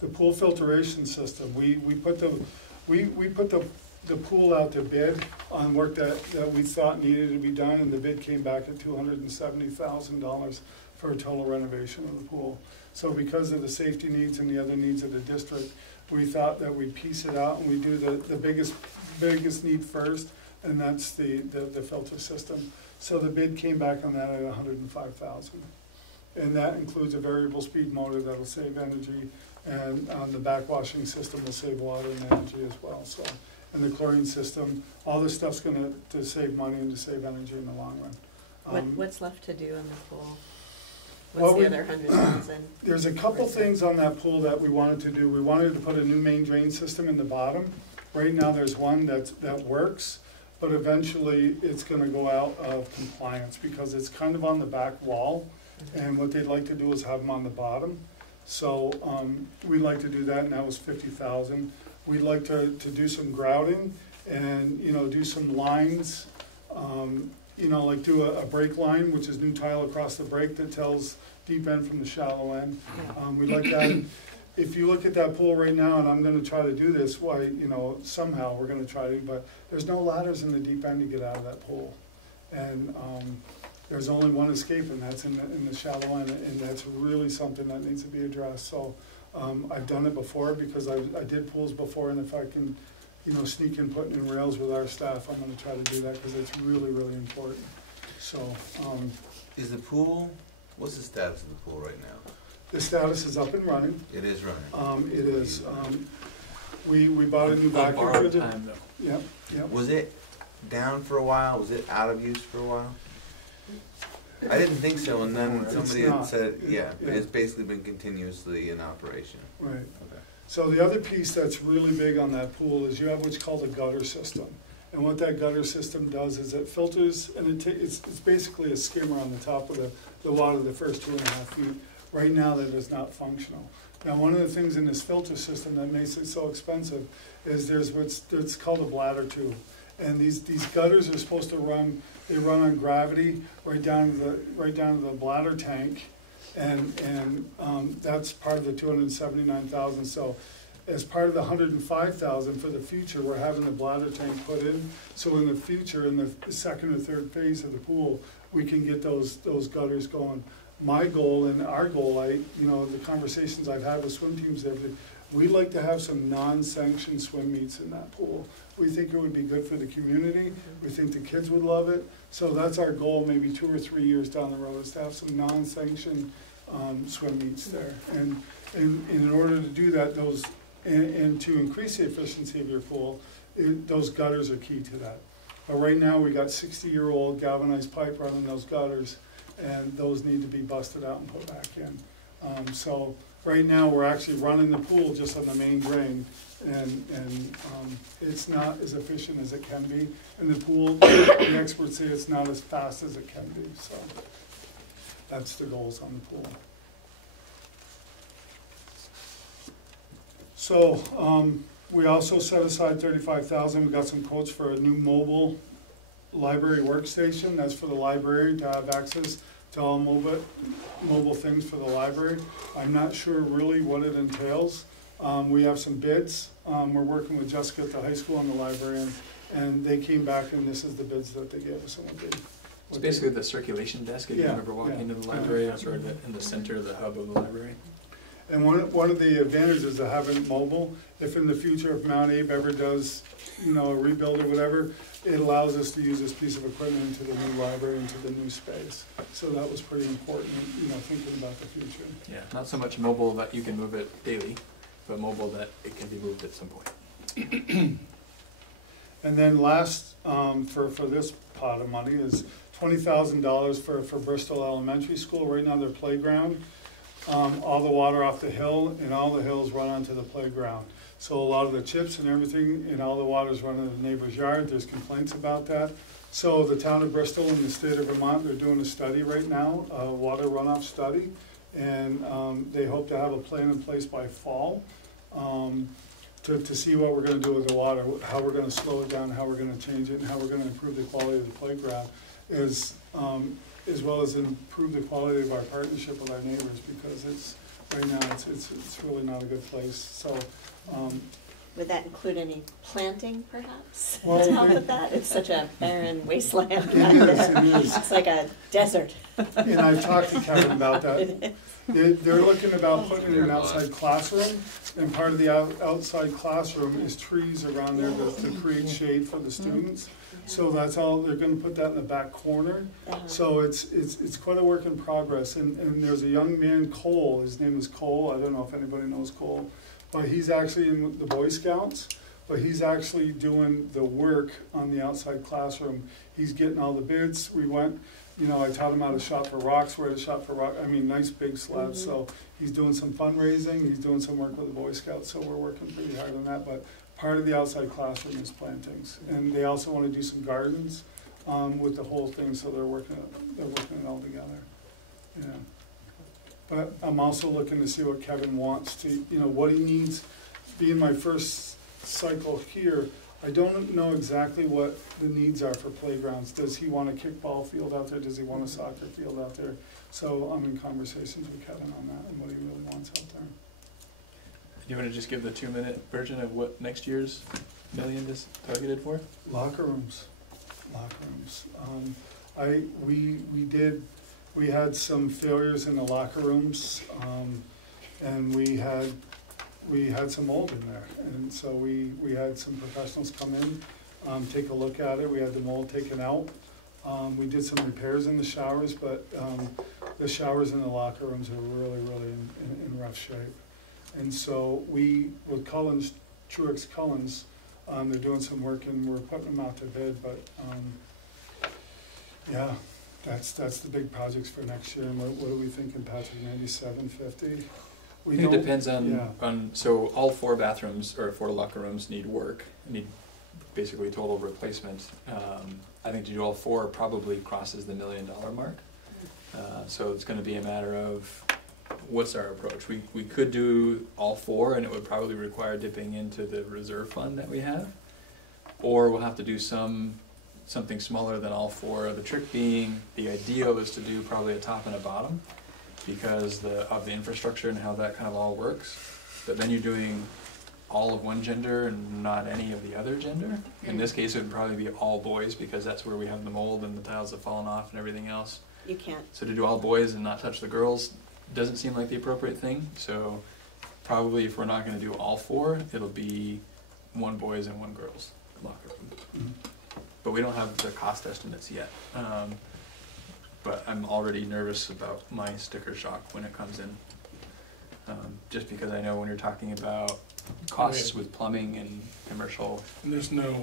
The pool filtration system, we put the pool out to bid on work that we thought needed to be done, and the bid came back at $270,000 for a total renovation of the pool. So because of the safety needs and the other needs of the district, we thought that we'd piece it out and we do the biggest need first, and that's the filter system. So the bid came back on that at $105,000. And that includes a variable speed motor that'll save energy, and the backwashing system will save water and energy as well. So, and the chlorine system, all this stuff's to save money and to save energy in the long run. What's left to do in the pool? Well, What's the other 100,000? There's a couple things on that pool that we wanted to do. We wanted to put a new main drain system in the bottom. Right now there's one that works, but eventually it's gonna go out of compliance because it's kind of on the back wall. And what they'd like to do is have them on the bottom. So we'd like to do that, and that was $50,000. We'd like to do some grouting and, you know, do some lines, you know, like do a break line, which is new tile across the break that tells deep end from the shallow end. We'd like that. If you look at that pool right now, and I'm gonna try to do this, why, you know, somehow we're gonna try to, but there's no ladders in the deep end to get out of that pool. And there's only one escape, and that's in the shallow end, and that's really something that needs to be addressed. So I've done it before because I did pools before, and if I can, you know, sneak in putting in rails with our staff, I'm gonna try to do that because it's really, really important. So. Is the pool, what's the status of the pool right now? The status is up and running. It is running? It is. We bought a new vacuum for the. Time, though. Yep, yep. Was it down for a while? Was it out of use for a while? I didn't think so, and then somebody had said, yeah, it's basically been continuously in operation. Right. Okay. So the other piece that's really big on that pool is you have what's called a gutter system. And what that gutter system does is it filters, and it's basically a skimmer on the top of the water the first 2.5 feet. Right now that is not functional. Now one of the things in this filter system that makes it so expensive is there's what's called a bladder tube. And these gutters are supposed to run, they run on gravity right down to the bladder tank, and that's part of the $279,000. So as part of the $105,000 for the future, we're having the bladder tank put in. So in the future, in the second or third phase of the pool, we can get those gutters going. My goal and our goal, you know, the conversations I've had with swim teams, we'd like to have some non-sanctioned swim meets in that pool. We think it would be good for the community. We think the kids would love it. So that's our goal, maybe 2 or 3 years down the road, is to have some non-sanctioned swim meets there. And in order to do that, and to increase the efficiency of your pool, those gutters are key to that. But right now, we got 60-year-old galvanized pipe running those gutters, and those need to be busted out and put back in. So right now, we're actually running the pool just on the main drain, and it's not as efficient as it can be. And the pool, the experts say it's not as fast as it can be. So that's the goals on the pool. So we also set aside $35,000. We got some quotes for a new mobile library workstation. That's for the library to have access to all mobile things for the library. I'm not sure really what it entails. We have some bids. We're working with Jessica at the high school and the library, and they came back, and this is the bids that they gave us. It's basically the circulation desk. If you remember walking into the library, it's sort of in the center of the hub of the library. And one of the advantages of having it mobile, if in the future, if Mount Abe ever does, a rebuild or whatever, it allows us to use this piece of equipment into the new library, into the new space. So that was pretty important, thinking about the future. Yeah, not so much mobile that you can move it daily, but mobile that it can be moved at some point. And then last, for this pot of money is $20,000 for Bristol Elementary School, right now their playground. All the water off the hill and all the hills run onto the playground. So a lot of the chips and everything and all the water's running in the neighbor's yard. There's complaints about that. So the town of Bristol and the state of Vermont, they're doing a study right now, a water runoff study. And they hope to have a plan in place by fall to see what we're going to do with the water, how we're going to slow it down, how we're going to change it, and how we're going to improve the quality of the playground, as well as improve the quality of our partnership with our neighbors, because right now it's really not a good place. So. Would that include any planting, perhaps, Well, to help with that? It's such a barren wasteland back It there. is. It's like a desert. And I talked to Kevin about that. They're looking about putting in an outside classroom, and part of the outside classroom is trees around there to create shade for the students. So that's all, they're gonna put that in the back corner. So it's quite a work in progress. And there's a young man, Cole, his name is Cole, I don't know if anybody knows Cole, but he's actually in the Boy Scouts, but he's actually doing the work on the outside classroom. He's getting all the bids. We went, I taught him how to shop for rocks, where to shop for rock. I mean, nice big slabs. So he's doing some fundraising. He's doing some work with the Boy Scouts. So we're working pretty hard on that. But part of the outside classroom is plantings, and they also want to do some gardens with the whole thing. So they're working it all together. Yeah. But I'm also looking to see what Kevin wants to, what he needs. Being my first cycle here, I don't know exactly what the needs are for playgrounds. Does he want a kickball field out there? Does he want a soccer field out there? So I'm in conversations with Kevin on that and what he really wants out there. Do you want to just give the 2-minute version of what next year's million is targeted for? Locker rooms. We had some failures in the locker rooms, and we had some mold in there, and so we had some professionals come in, take a look at it. We had the mold taken out. We did some repairs in the showers, but the showers in the locker rooms are really in rough shape. And so with Truex Cullens, they're doing some work and we're putting them out to bid, but yeah. That's the big projects for next year. And what are we thinking, Patrick? Maybe $750? It depends on, so all 4 bathrooms or 4 locker rooms need work, need basically total replacement. I think to do all 4 probably crosses the $1 million mark. So it's going to be a matter of what's our approach. We could do all 4 and it would probably require dipping into the reserve fund that we have, or we'll have to do something smaller than all 4. The trick being, the ideal is to do probably a top and a bottom because of the infrastructure and how that kind of all works. But then you're doing all of one gender and not any of the other gender. In this case, it would probably be all boys because that's where we have the mold and the tiles have fallen off and everything else. You can't. So to do all boys and not touch the girls doesn't seem like the appropriate thing. So probably if we're not going to do all 4, it'll be 1 boys and 1 girls locker room. But we don't have the cost estimates yet. But I'm already nervous about my sticker shock when it comes in. Just because I know when you're talking about costs with plumbing and commercial. And there's no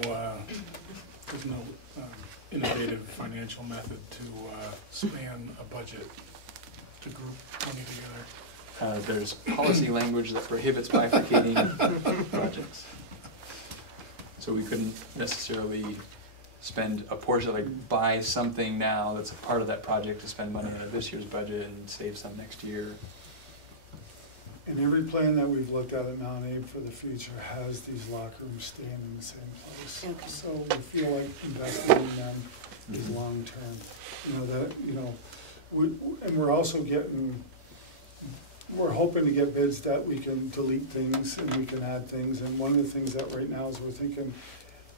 innovative financial method to span a budget to group money together. There's policy language that prohibits bifurcating projects. So we couldn't necessarily spend a portion, like buy something now that's a part of that project to spend money out of this year's budget and save some next year. And every plan that we've looked at Mount Abe for the future has these locker rooms staying in the same place. Okay. So we feel like investing in them is long term. And we're also we're hoping to get bids that we can delete things and we can add things. And one of the things that right now is we're thinking,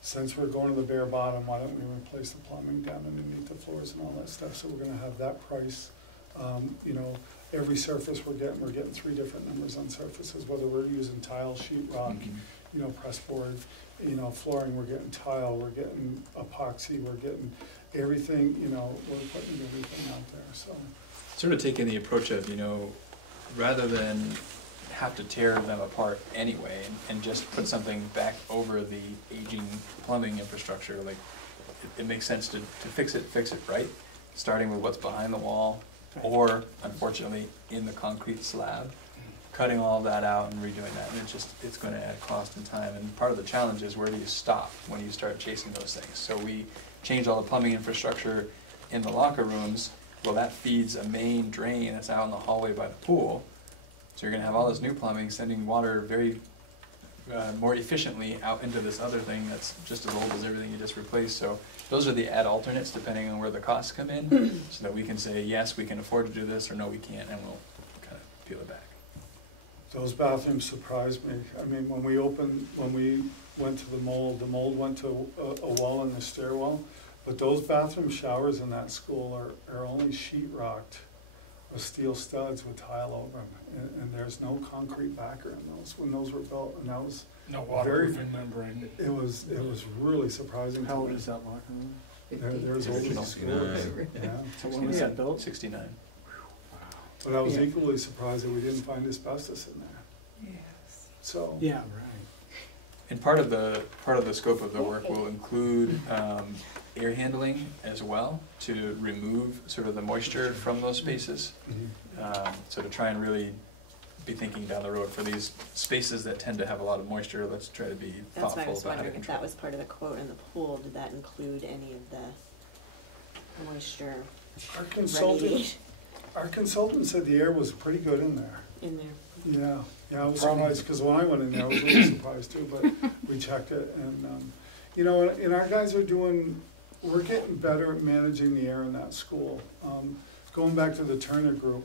since we're going to the bare bottom, why don't we replace the plumbing down underneath the floors and all that stuff? So we're going to have that price You know, every surface we're getting 3 different numbers on surfaces, whether we're using tile, sheet rock, you know, press board, you know, flooring, we're getting tile, we're getting epoxy, we're getting everything, you know, we're putting everything out there, so. Sort of taking the approach of, you know, rather than have to tear them apart anyway and just put something back over the aging plumbing infrastructure, like it makes sense to fix it right, starting with what's behind the wall, or unfortunately in the concrete slab, cutting all that out and redoing that, and it's going to add cost and time. And part of the challenge is, where do you stop when you start chasing those things? So we changed all the plumbing infrastructure in the locker rooms. Well, that feeds a main drain that's out in the hallway by the pool. So you're going to have all this new plumbing sending water very more efficiently out into this other thing that's just as old as everything you just replaced. So those are the add alternates depending on where the costs come in, so that we can say, yes, we can afford to do this, or no, we can't, and we'll kind of peel it back. Those bathrooms surprised me. I mean, when we went to the mold went to a wall in the stairwell, but those bathroom showers in that school are only sheet-rocked with steel studs with tile over them, and there's no concrete backer in those when those were built, and that was No waterproofing membrane. It was really surprising. How old is that locker room? There's older than schools. Yeah. So when was that built? 69. But I was equally surprised that we didn't find asbestos in there. Yes. So. Yeah, right. And part of the scope of the work will include air handling as well, to remove sort of the moisture from those spaces. So to try and really be thinking down the road for these spaces that tend to have a lot of moisture, let's try to be That's why I thoughtful was about how to wondering if control. that was part of the quote in the pool, did that include any of the moisture Our consultant said the air was pretty good in there. in there? Yeah, I was surprised, because when I went in there, I was a little surprised too, but we checked it, and, you know, and our guys we're getting better at managing the air in that school. Going back to the Turner Group,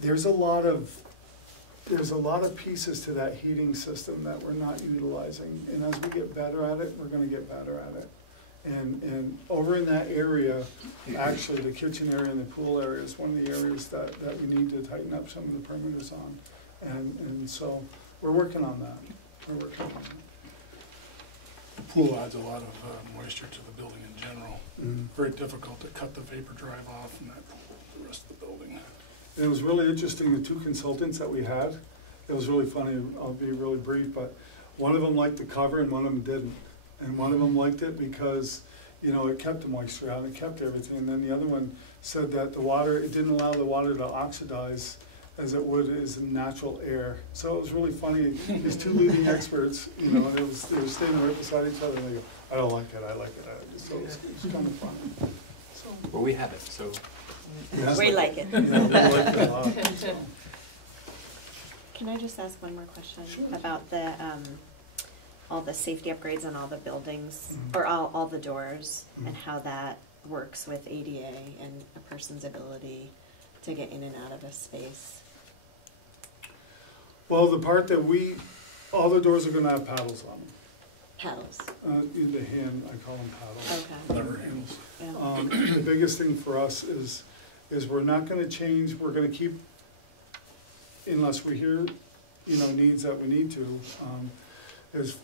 there's a lot of pieces to that heating system that we're not utilizing, and as we get better at it, we're gonna get better at it. And over in that area, actually, the kitchen area and the pool area is one of the areas that we need to tighten up some of the perimeters on. And so, we're working on that. The pool adds a lot of moisture to the building in general. Very difficult to cut the vapor drive off from that pool, the rest of the building. It was really interesting, the 2 consultants that we had, it was really funny, I'll be really brief, but one of them liked the cover and one of them didn't. And one of them liked it because, you know, it kept the moisture out, it kept everything. And then the other one said that it didn't allow the water to oxidize as it would as natural air. So it was really funny, these 2 leading experts, you know, and they were standing right beside each other, and they go, I don't like it, I like it. So it was kind of fun. So, Well, we have it, so. We like it. yeah, they liked it a lot, so. Can I just ask one more question? Sure. About the, all the safety upgrades on all the buildings, or all the doors, and how that works with ADA and a person's ability to get in and out of a space? Well, the part that all the doors are gonna have paddles on them. Paddles. In the hand, I call them paddles. Okay. Lever handles. Yeah. The biggest thing for us is we're not gonna change, we're gonna keep, unless we hear, you know, needs that we need to, is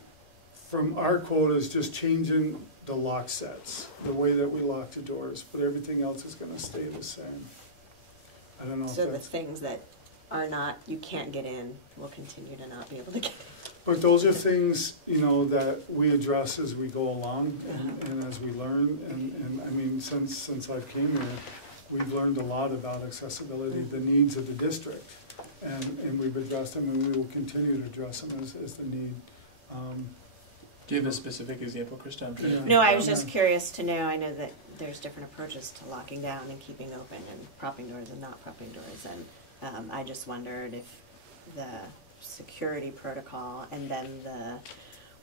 from our quote is just changing the lock sets, the way that we lock the doors, but everything else is gonna stay the same. I don't know if So the that's, things that are not, you can't get in, will continue to not be able to get but those are things, you know, that we address as we go along and as we learn, and I mean, since I've came here, we've learned a lot about accessibility, the needs of the district, and we've addressed them, and we will continue to address them as the need. Do you have a specific example, Krista? I'm trying to Yeah. think. No, I was just curious to know, I know that there's different approaches to locking down and keeping open and propping doors and not propping doors, and I just wondered if the security protocol and then the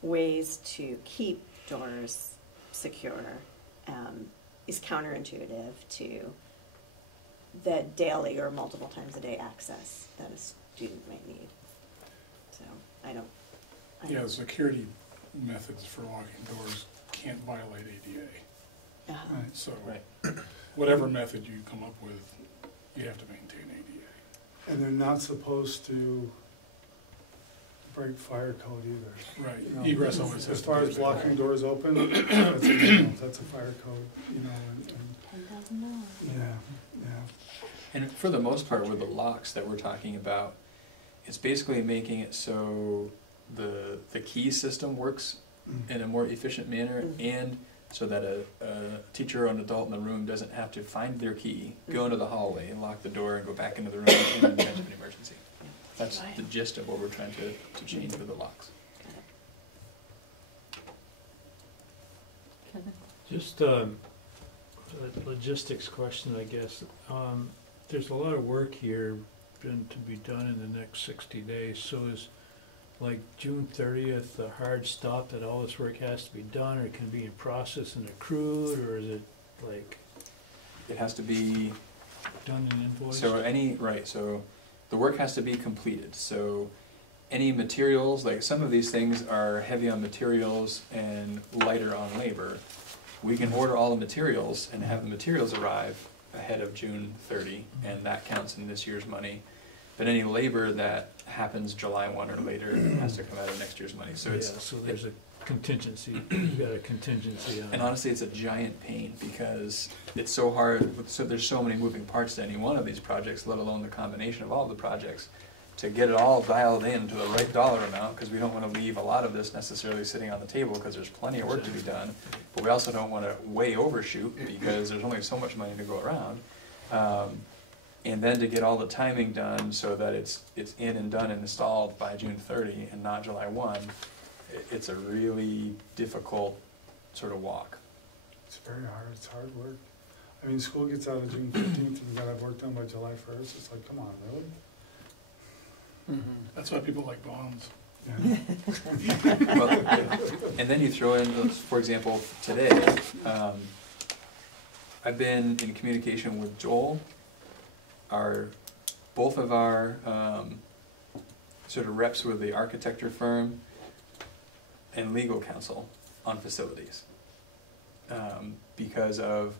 ways to keep doors secure is counterintuitive to the daily or multiple times a day access that a student might need. So, Yeah, the security methods for locking doors can't violate ADA. Uh-huh. Right. So Right. whatever method you come up with you have to maintain ADA. And they're not supposed to break fire code either. Right, You know, egress always has as to far be as blocking doors open, that's a fire code, you know, and $10,000. yeah. And for the most part, with the locks that we're talking about, it's basically making it so the key system works in a more efficient manner, and so that a teacher or an adult in the room doesn't have to find their key, go into the hallway and lock the door and go back into the room in the event of an emergency. That's the gist of what we're trying to change with the locks. Just a logistics question, I guess. There's a lot of work here to be done in the next 60 days. So is like June 30th a hard stop that all this work has to be done, or it can be in process and accrued, or is it like It has to be, done and invoiced? so the work has to be completed. So any materials, like some of these things are heavy on materials and lighter on labor. We can order all the materials and have the materials arrive ahead of June 30, and that counts in this year's money. But any labor that happens July 1 or later has to come out of next year's money. So so there's a contingency. You've got a contingency on. And honestly, it's a giant pain because it's so hard. So there's so many moving parts to any one of these projects, let alone the combination of all the projects, to get it all dialed in to the right dollar amount, because we don't want to leave a lot of this necessarily sitting on the table because there's plenty of work to be done. But we also don't want to way overshoot because there's only so much money to go around. And then to get all the timing done so that it's in and done and installed by June 30 and not July 1, it's a really difficult sort of walk. It's very hard, it's hard work. I mean, school gets out of June 15th and you gotta have work done by July 1st, it's like, come on, really? That's why people like bonds. Yeah. Well, and then you throw in, for example, today, I've been in communication with Joel, both of our sort of reps with the architecture firm and legal counsel on facilities, because of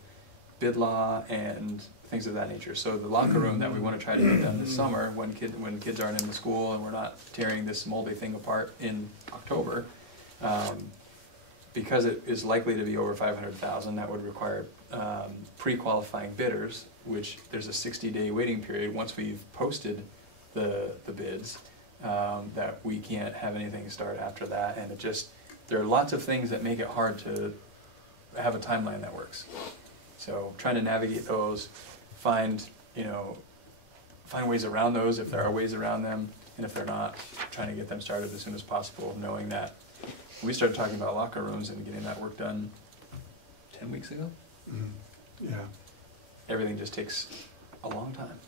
bid law and things of that nature. So the locker room that we want to try to get done this summer, when kids aren't in the school and we're not tearing this moldy thing apart in October, because it is likely to be over 500,000, that would require pre-qualifying bidders, which there's a 60-day waiting period once we've posted the bids, that we can't have anything start after that. And there are lots of things that make it hard to have a timeline that works. So trying to navigate those, find ways around those if there are ways around them, and if they're not, trying to get them started as soon as possible, knowing that we started talking about locker rooms and getting that work done 10 weeks ago. Yeah. Everything just takes a long time.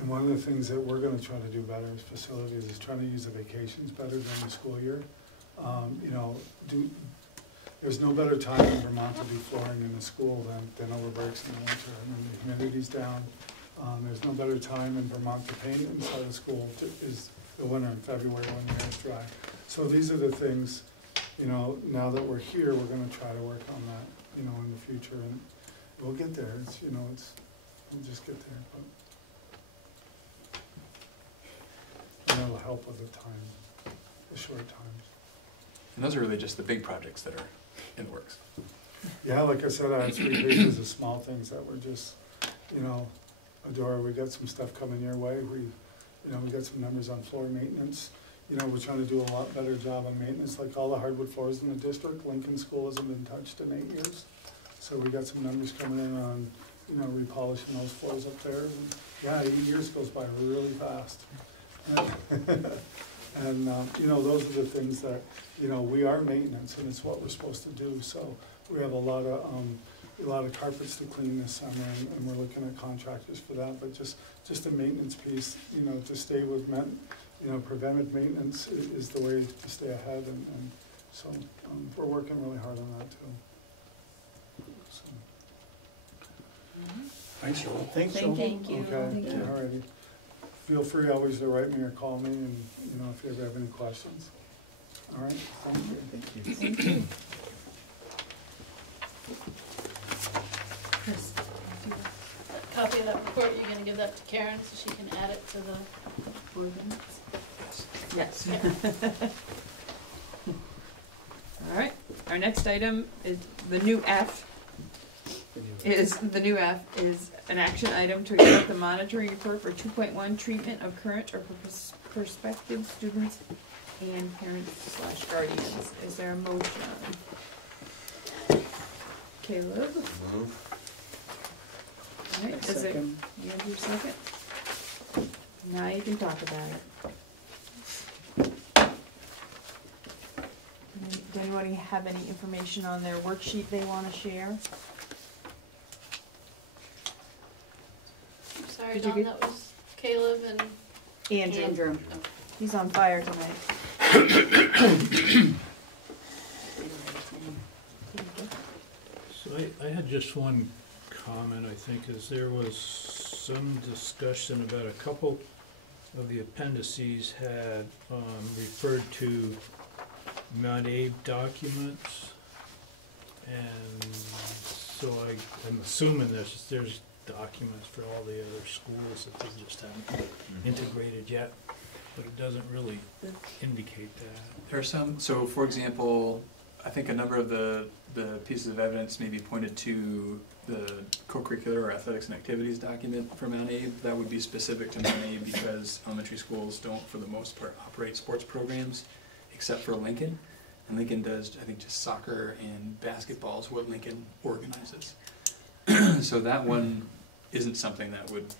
And one of the things that we're gonna try to do better as facilities is trying to use the vacations better during the school year. There's no better time in Vermont to be flooring in a school than over breaks in the winter. I mean, the humidity's down. There's no better time in Vermont to paint inside the school is the winter in February when the air's dry. So these are the things, now that we're here, we're gonna try to work on that, in the future, and we'll get there. We'll just get there, but that'll help with the short times. And those are really just the big projects that are in the works. Yeah, like I said, I have 3 pages of small things that were just, Adora, we got some stuff coming your way. We got some numbers on floor maintenance. We're trying to do a lot better job on maintenance, like all the hardwood floors in the district. Lincoln School hasn't been touched in 8 years. So we got some numbers coming in on, repolishing those floors up there. And yeah, 8 years goes by really fast. And, those are the things that, we are maintenance, and it's what we're supposed to do. So we have a lot of carpets to clean this summer, and we're looking at contractors for that. But just a maintenance piece, to stay with preventive maintenance is the way to stay ahead. And so we're working really hard on that too. So. Thanks, Joel. Thanks, Joel. Thank you. Okay, all righty. Feel free always to write me or call me, and, if you ever have any questions. All right, thank you. Thank you. Chris, copy of that report, you're gonna give that to Karen so she can add it to the Board minutes? Yes. Yeah. All right, our next item is the new F. The new F is an action item to accept the monitoring report for 2.1 treatment of current or prospective students and parents/guardians. Is there a motion? Caleb? Move. All right, is it, Second. Andrew second? Now you can talk about it. Does anybody have any information on their worksheet they wanna share? I'm sorry, Did you Dawn, get- that was Caleb and Andrew, he's on fire tonight. So I had just one comment, I think, is there was some discussion about a couple of the appendices had referred to Mount Abe documents. And so I'm assuming there's documents for all the other schools that they just haven't integrated yet, but it doesn't really indicate that. There are some, so for example, I think a number of the pieces of evidence maybe pointed to the co-curricular or athletics and activities document for Mount Abe. That would be specific to Mount Abe because elementary schools don't, for the most part, operate sports programs, except for Lincoln. And Lincoln does, I think, just soccer and basketball is what Lincoln organizes. So that one isn't something that would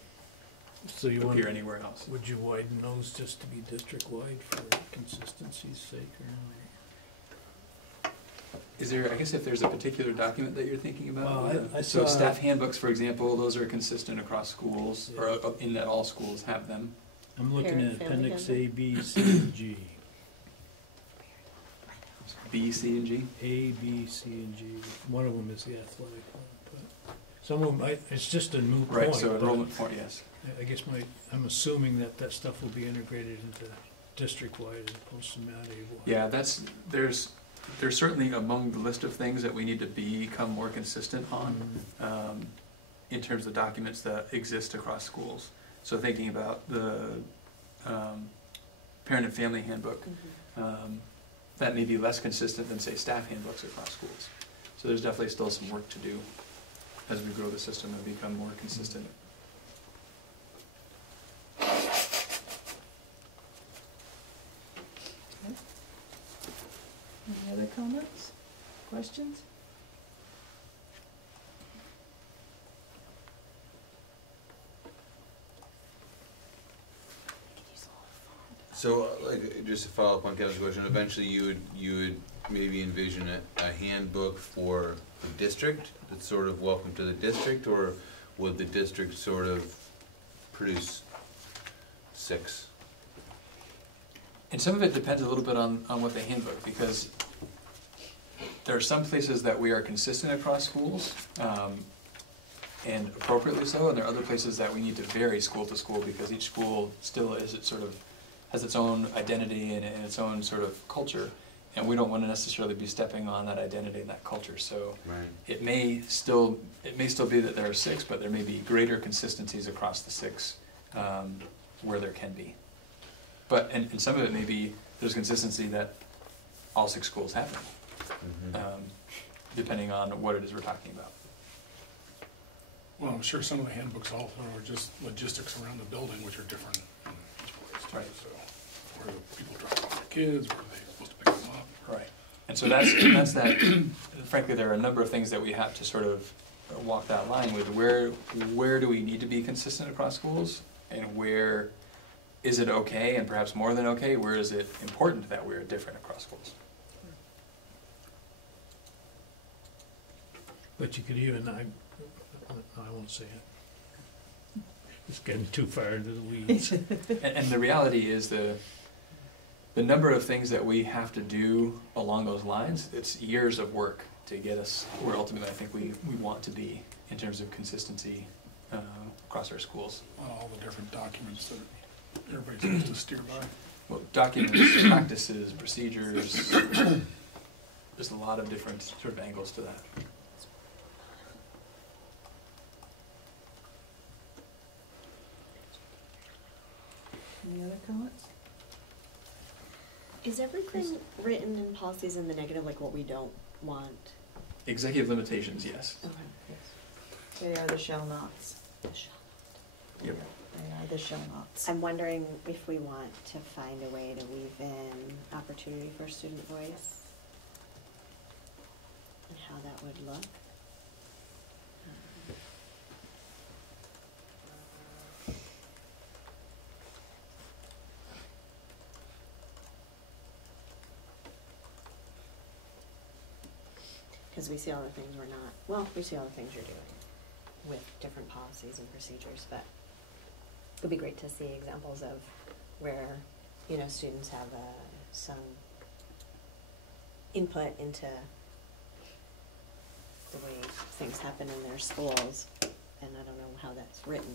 So you want, appear anywhere else. would you widen those just to be district-wide for consistency's sake or not? Is there, I guess if there's a particular document that you're thinking about? Well, I So saw- staff handbooks, for example, those are consistent across schools, or in that all schools have them. I'm looking Parent at family appendix handbook? A, B, C, and G. B, C, and G? A, B, C, and G. One of them is the athletic one, but some of them, it's just a moot point. Right, so but enrollment point, yes. I guess I'm assuming that stuff will be integrated into district-wide as opposed to Mount Abe. Yeah, there's certainly among the list of things that we need to become more consistent on in terms of documents that exist across schools. So thinking about the parent and family handbook, that may be less consistent than, say, staff handbooks across schools. So there's definitely still some work to do as we grow the system and become more consistent. Any other comments, questions? So, like, just to follow up on Kevin's question, eventually you would maybe envision a handbook for the district that's sort of welcome to the district, or would the district sort of produce 6? And some of it depends a little bit on what the handbook, because there are some places that we are consistent across schools, and appropriately so, and there are other places that we need to vary school to school because each school still is has its own identity and its own sort of culture, and we don't want to necessarily be stepping on that identity and that culture. So Right. it may still be that there are 6, but there may be greater consistencies across the 6 where there can be. But and some of it may be there's consistency that all 6 schools have them, depending on what it is we're talking about. Well, I'm sure some of the handbooks also are just logistics around the building, which are different in each place too. Right. So, where do people drop off their kids, where are they supposed to pick them up? Right. And so that's that. Frankly, there are a number of things that we have to sort of walk that line with. Where do we need to be consistent across schools, and where is it okay, and perhaps more than okay? Where is it important that we're different across schools? But you could even, I won't say it. It's getting too far into the weeds. And the reality is the number of things that we have to do along those lines, it's years of work to get us where ultimately I think we want to be in terms of consistency across our schools. All the different documents that everybody's supposed to steer by. Well, documents, practices, procedures, there's a lot of different sort of angles to that. Any other comments? Is everything written in policies in the negative, like what we don't want? Executive limitations, yes. Okay. They are the shall nots. Yep. They are the shall nots. I'm wondering if we want to find a way to weave in opportunity for student voice and how that would look. Because we see all the things we're not, well, we see all the things you're doing with different policies and procedures, but it would be great to see examples of where, you know, students have some input into the way things happen in their schools, and I don't know how that's written.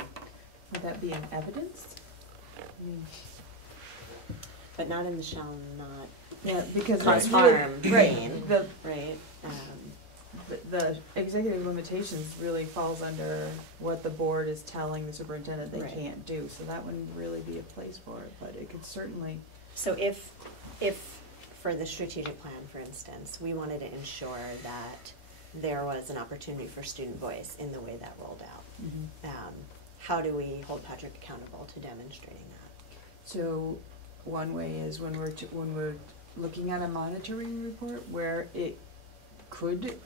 Would that be an evidence? But not in the shall not Yeah, because cause it's really, harm right, vein, the, right? the executive limitations really falls under what the board is telling the superintendent they Right. can't do, so that wouldn't really be a place for it, but it could certainly. So if for the strategic plan, for instance, we wanted to ensure that there was an opportunity for student voice in the way that rolled out, how do we hold Patrick accountable to demonstrating that? So, one way is when we're looking at a monitoring report where it could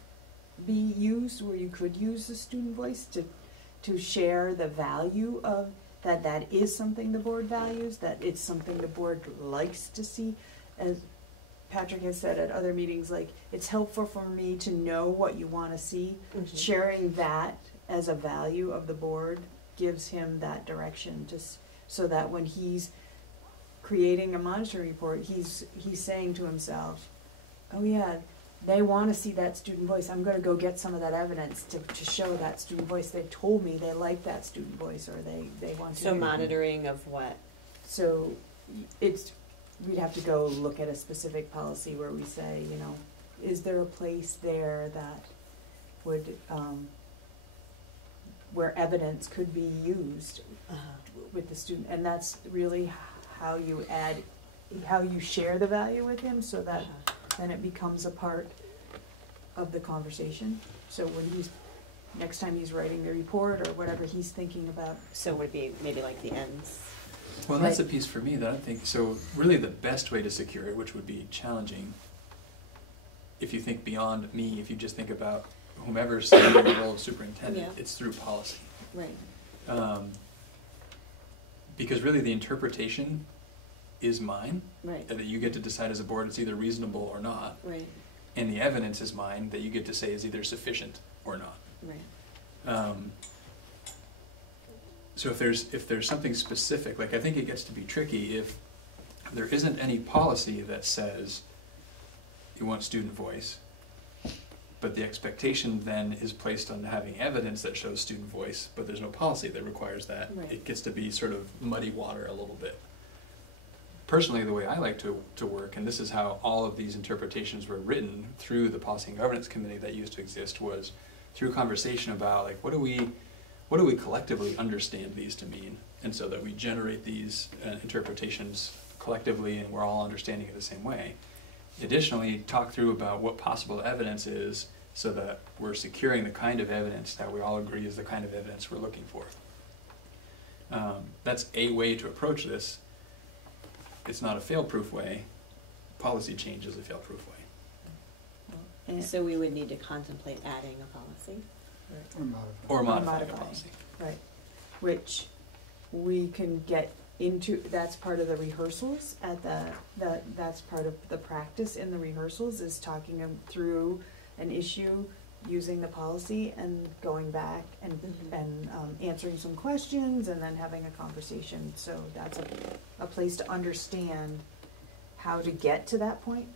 be used, where you could use the student voice to share the value of that is something the board values, that it's something the board likes to see. As Patrick has said at other meetings, like, it's helpful for me to know what you want to see. Sharing that as a value of the board gives him that direction, just so that when he's creating a monitoring report, he's saying to himself, oh yeah, they want to see that student voice. I'm going to go get some of that evidence to show that student voice. They've told me they like that student voice, or they want to. So monitoring of what? So we'd have to go look at a specific policy where we say, you know, is there a place there that would, where evidence could be used with the student, and that's really how you share the value with him, so that then it becomes a part of the conversation. So when next time he's writing the report or whatever he's thinking about. So would it be maybe like the ends? Well, that's a piece for me that I think, so really the best way to secure it, which would be challenging, if you think beyond me, if you just think about whomever's serving the role of superintendent, it's through policy. Right. Because really the interpretation is mine, Right. that you get to decide as a board it's either reasonable or not, Right. and the evidence is mine that you get to say is either sufficient or not. Right. So if there's something specific, like I think it gets to be tricky if there isn't any policy that says you want student voice, but the expectation then is placed on having evidence that shows student voice, but there's no policy that requires that. Right. It gets to be sort of muddy water a little bit. Personally, the way I like to work, and this is how all of these interpretations were written through the Policy and Governance Committee that used to exist, was through conversation about, like, what do we collectively understand these to mean, and so that we generate these interpretations collectively and we're all understanding it the same way. Additionally, talk through about what possible evidence is, so that we're securing the kind of evidence that we all agree is the kind of evidence we're looking for. That's a way to approach this. It's not a fail-proof way. Policy change is a fail-proof way. So we would need to contemplate adding a policy? Or modifying a policy. Right, which we can get into, that's part of the rehearsals at that's part of the practice in the rehearsals, is talking through an issue using the policy and going back and answering some questions and then having a conversation. So that's a place to understand how to get to that point,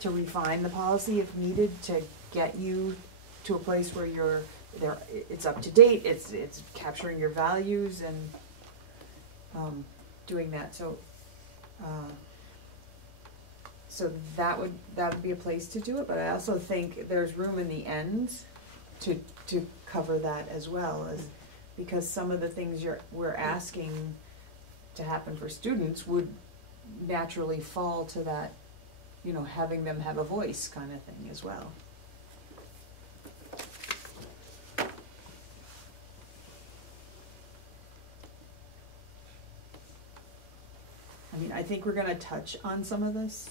to refine the policy if needed, to get you to a place where you're there, it's up to date, it's capturing your values and doing that. So so that would be a place to do it, but I also think there's room in the ends to cover that as well, as because some of the things we're asking to happen for students would naturally fall to that, you know, having them have a voice kind of thing as well. I mean, I think we're gonna touch on some of this,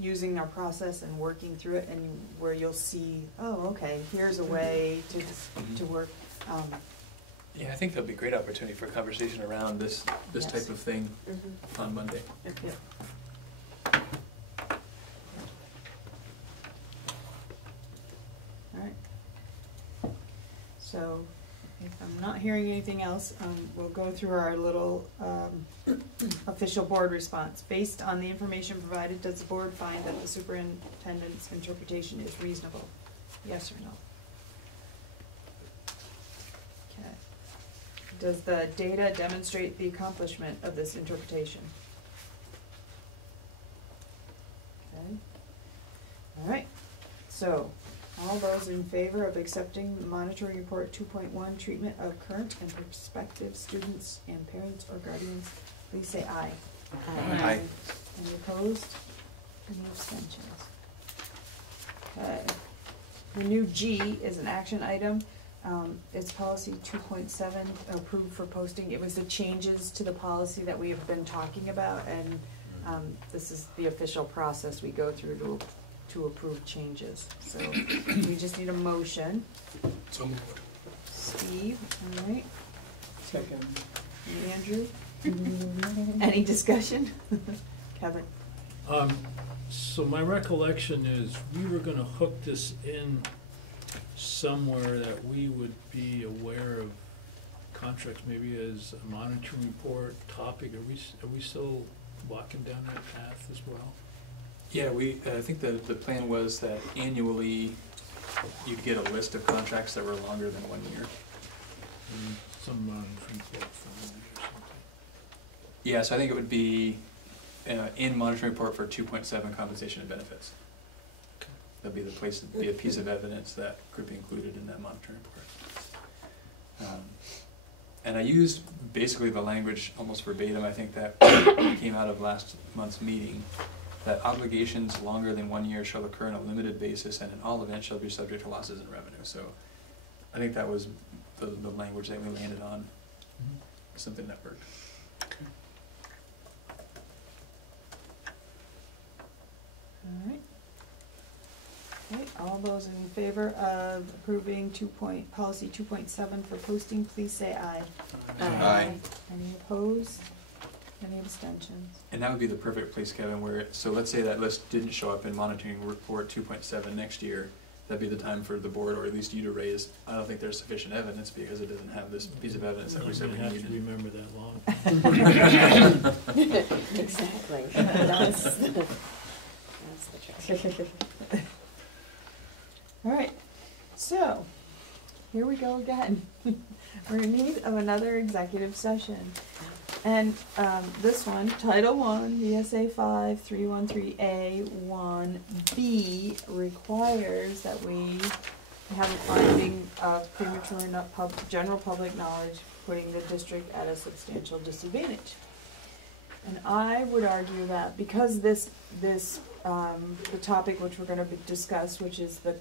using our process and working through it, and where you'll see, oh, okay, here's a way to work. Yeah, I think there'll be great opportunity for conversation around this Yes. type of thing on Monday. Yeah. All right. So, if I'm not hearing anything else, we'll go through our little official board response. Based on the information provided, does the board find that the superintendent's interpretation is reasonable? Yes or no? Okay. Does the data demonstrate the accomplishment of this interpretation? Okay. All right. So, all those in favor of accepting the monitoring report 2.1 treatment of current and prospective students and parents or guardians, please say aye. Aye. Any opposed? Any abstentions? Okay. The new G is an action item. It's policy 2.7, approved for posting. It was the changes to the policy that we have been talking about, and this is the official process we go through to approve changes. So we just need a motion. So moved. Steve, all right. Second. Andrew? Any discussion? Kevin? So my recollection is we were gonna hook this in somewhere that we would be aware of contracts, maybe as a monitoring report topic. Are we still walking down that path as well? Yeah, I think the plan was that annually you'd get a list of contracts that were longer than 1 year. Some monitoring report for 1 year or something. Yeah, so I think it would be in monitoring report for 2.7 compensation and benefits. That'd be the place, be a piece of evidence that could be included in that monitoring report. And I used basically the language almost verbatim, I think that came out of last month's meeting, that obligations longer than 1 year shall occur on a limited basis and in all events shall be subject to losses in revenue. So I think that was the language that we landed on, something that worked. All right. Okay, all those in favor of approving policy 2.7 for posting, please say aye. Aye. Any opposed? Any abstentions? And that would be the perfect place, Kevin, where, so let's say that list didn't show up in monitoring report 2.7 next year, that'd be the time for the board, or at least you, to raise, I don't think there's sufficient evidence because it doesn't have this piece of evidence that we said we I'm gonna have to needed. remember that long. Exactly. That's the trick. All right, so here we go again. We're in need of another executive session. And this one, Title I, VSA 5 313A1B, requires that we have a finding of premature general public knowledge, putting the district at a substantial disadvantage. And I would argue that because the topic which we're going to discuss, which is the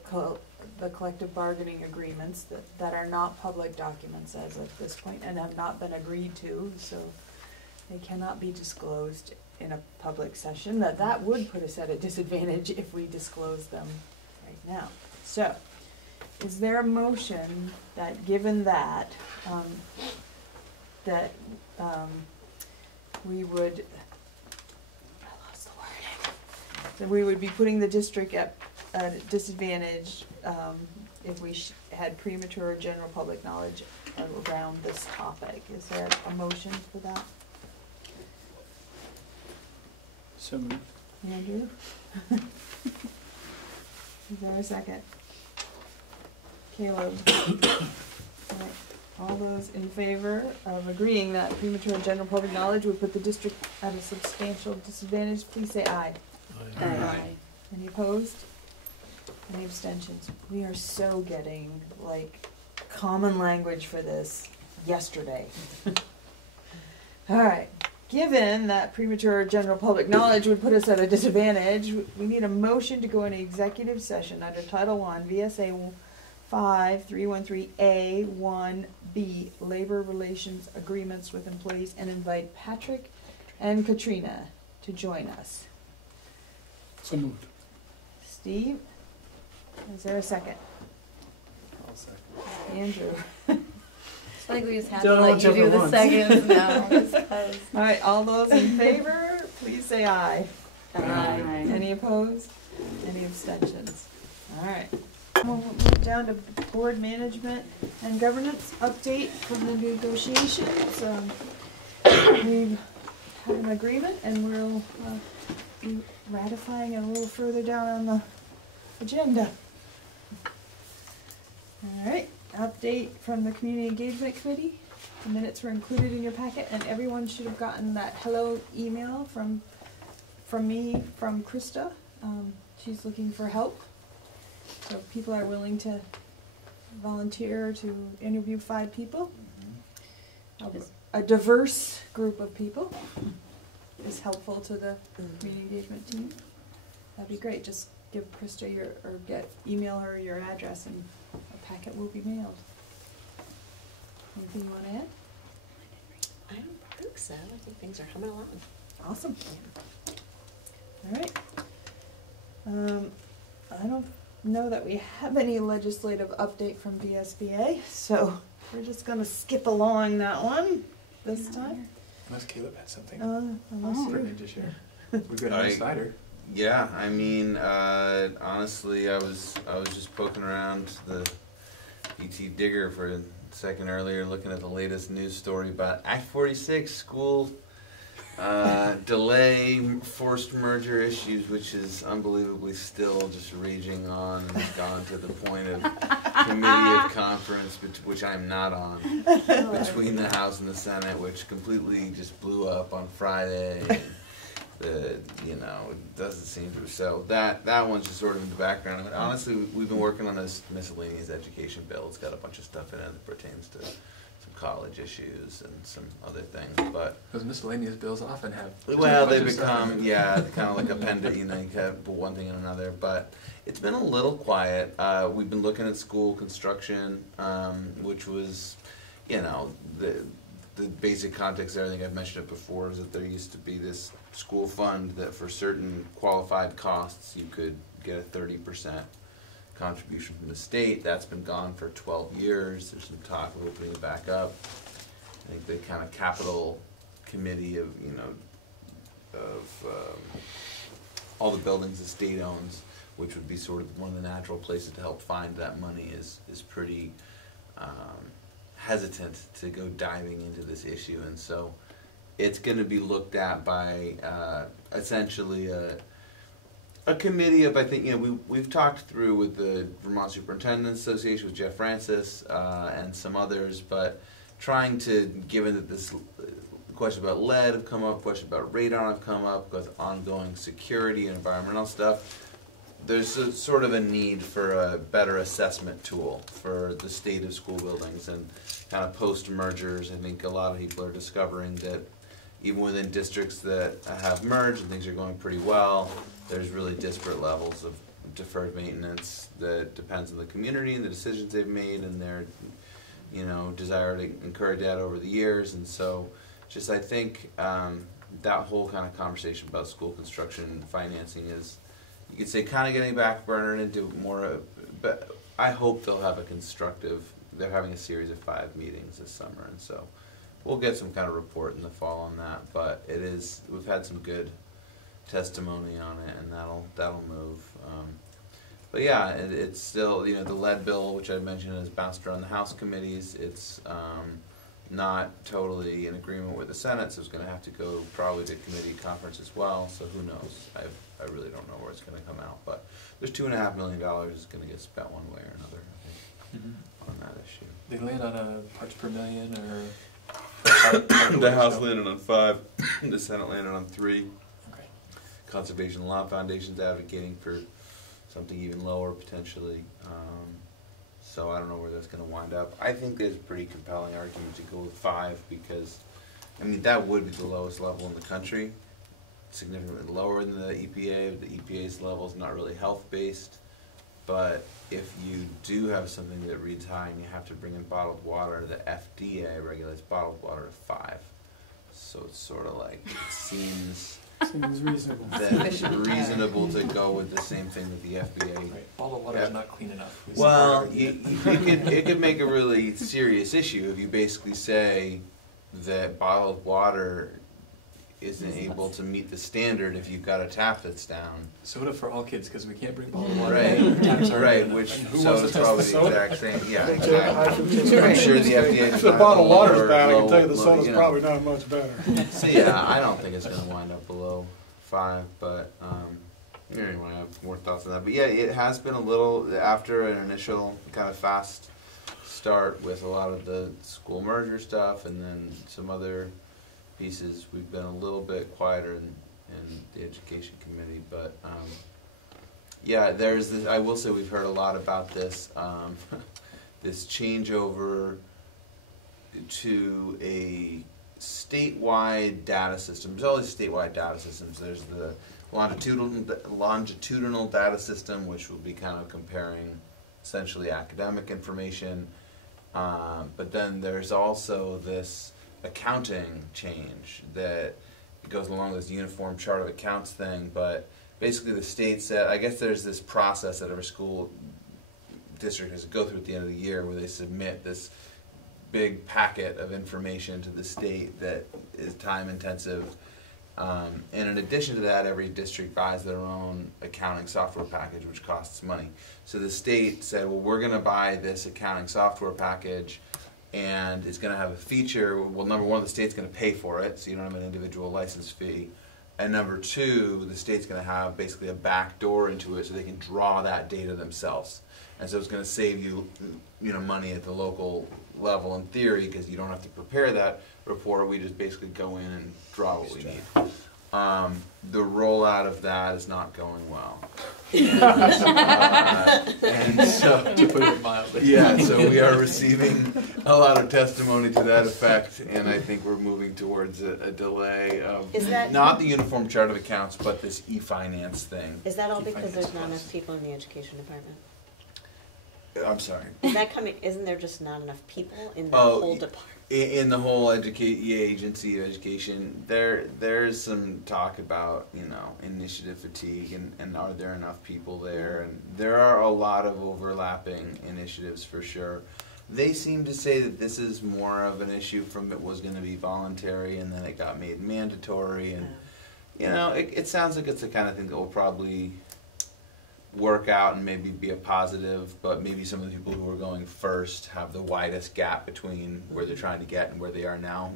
collective bargaining agreements that are not public documents as of this point and have not been agreed to, so they cannot be disclosed in a public session, that would put us at a disadvantage if we disclose them right now. So, is there a motion that, given that, we would, I lost the wording, that we would be putting the district at a disadvantage if we had premature general public knowledge around this topic? Is there a motion for that? So moved. Andrew? Is there a second? Caleb? All right. All those in favor of agreeing that premature general public knowledge would put the district at a substantial disadvantage, please say aye. Aye. Any opposed? Any abstentions? We are so getting, like, common language for this yesterday. Alright, given that premature general public knowledge would put us at a disadvantage, we need a motion to go into executive session under Title I, VSA 5313A1B, Labor Relations Agreements with Employees, and invite Patrick and Katrina to join us. So moved. Steve, is there a second? I'll second. Andrew. It's like we just have Don't to know let you do whichever the ones. seconds now, just 'cause. Alright, all those in favor, please say aye. Aye. Any opposed? Any abstentions? Alright. We'll move down to board management and governance update from the negotiations. We have an agreement and we'll be ratifying it a little further down on the agenda. Alright, update from the Community Engagement Committee. The minutes were included in your packet and everyone should have gotten that hello email from me, from Krista. She's looking for help. So if people are willing to volunteer to interview 5 people. A diverse group of people is helpful to the community engagement team. That'd be great. Just give Krista email her your address and a packet will be mailed. Anything you want to add? I don't think so. I think things are humming along. Awesome. All right. I don't know that we have any legislative update from VSBA, so we're just gonna skip along that one this time. Unless Caleb had something Unless for you. me to share. We've got a cider. Yeah, I mean, honestly, I was just poking around the ET Digger for a second earlier, looking at the latest news story about Act 46 school delay, forced merger issues, which is unbelievably still just raging on and has gone to the point of committee of conference, which I'm not on, between the House and the Senate, which completely just blew up on Friday. It doesn't seem to. So that one's just sort of in the background. I mean, honestly, we've been working on this miscellaneous education bill. It's got a bunch of stuff in it that pertains to some college issues and some other things. But those miscellaneous bills often have. Well, they become kind of like appended. You kind of put one thing in another. But it's been a little quiet. We've been looking at school construction, which was, the basic context there, I think I've mentioned it before, is that there used to be this school fund that for certain qualified costs you could get a 30% contribution from the state. That's been gone for 12 years. There's some talk of opening it back up. I think the kind of capital committee of all the buildings the state owns, which would be sort of one of the natural places to help find that money, is pretty hesitant to go diving into this issue, and so it's going to be looked at by essentially a committee of, I think, we've talked through with the Vermont Superintendents Association, with Jeff Francis and some others, but trying to, given that this question about lead have come up, question about radon have come up, with ongoing security and environmental stuff, there's sort of a need for a better assessment tool for the state of school buildings. And kind of post-mergers, I think a lot of people are discovering that even within districts that have merged and things are going pretty well, there's really disparate levels of deferred maintenance that depends on the community and the decisions they've made and their desire to incur debt over the years. And so just I think that whole kind of conversation about school construction financing is, you could say, kind of getting back burnered into more, but I hope they'll have a constructive, they're having a series of 5 meetings this summer, and so we'll get some kind of report in the fall on that, but we've had some good testimony on it, and that'll move. But yeah, it's still, the lead bill, which I mentioned, has bounced around the House committees. It's not totally in agreement with the Senate, so it's going to have to go probably to committee conference as well, so who knows. I really don't know where it's going to come out, but there's $2.5 million is going to get spent one way or another, I think, on that issue. They land on a parts per million, or the House landed on 5, the Senate landed on 3. Okay. Conservation Law Foundation's advocating for something even lower potentially. So I don't know where that's going to wind up. I think there's a pretty compelling argument to go with 5 because I mean, that would be the lowest level in the country, significantly lower than the EPA. The EPA's level is not really health-based, but if you do have something that reads high and you have to bring in bottled water, the FDA regulates bottled water to 5. So it's sort of like, it seems Seems reasonable. that it's reasonable to go with the same thing that the FDA. Right, bottled water is not clean enough. Well, it could make a really serious issue if you basically say that bottled water isn't able to meet the standard if you've got a tap that's down. Soda for all kids, because we can't bring bottled water. Right, Taps aren't right, good which enough. soda's probably the exact same, yeah, exactly. I'm Right. sure the FDA. If the bottled water's bad, I can low- tell you the low, soda's you know. probably not much better. So yeah, I don't think it's gonna wind up below 5, but anyway, I have more thoughts on that. But yeah, it has been a little, after an initial kind of fast start with a lot of the school merger stuff and then some other pieces, we've been a little bit quieter in the education committee, but yeah, there's this, I will say we've heard a lot about this, this changeover to a statewide data system. There's all these statewide data systems. There's the longitudinal data system, which will be kind of comparing essentially academic information, but then there's also this accounting change that goes along with this uniform chart of accounts thing, but basically the state said, I guess there's this process that every school district has to go through at the end of the year where they submit this big packet of information to the state that is time intensive. And in addition to that, every district buys their own accounting software package, which costs money. So the state said, well, we're going to buy this accounting software package, and it's going to have a feature. Well, number one, the state's going to pay for it, so you don't have an individual license fee. And number two, the state's going to have basically a back door into it so they can draw that data themselves. And so it's going to save you, money at the local level in theory, because you don't have to prepare that report. We just basically go in and draw what we need. The rollout of that is not going well. And so, To put it mildly. yeah, so we are receiving a lot of testimony to that effect, and I think we're moving towards a delay of Is that- not the uniform chart of accounts, but this e-finance thing. Is that all because E-finance there's not plus. enough people in the education department? I'm sorry. Is that coming, isn't there just not enough people in the Oh, whole department? In the whole agency of education, there's some talk about, initiative fatigue and are there enough people there? And there are a lot of overlapping initiatives for sure. They seem to say that this is more of an issue from it was going to be voluntary and then it got made mandatory. And, it sounds like it's the kind of thing that will probably work out and maybe be a positive, but maybe some of the people who are going first have the widest gap between where they're trying to get and where they are now.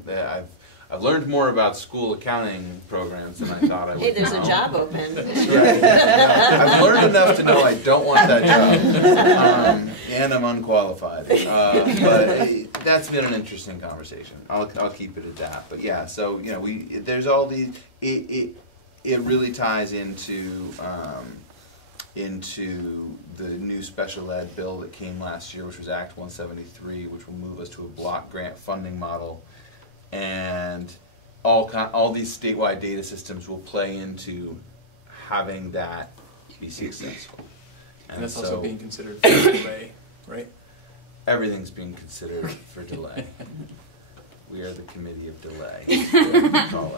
I've learned more about school accounting programs than I thought I would. Hey, there's know. a job open. Right. I've learned enough to know I don't want that job, and I'm unqualified. But that's been an interesting conversation. I'll keep it at that. But yeah, so there's all these. It really ties into the new special ed bill that came last year, which was Act 173, which will move us to a block grant funding model, and all these statewide data systems will play into having that be successful. And that's also being considered for delay, right? Everything's being considered for delay. We are the committee of delay. Call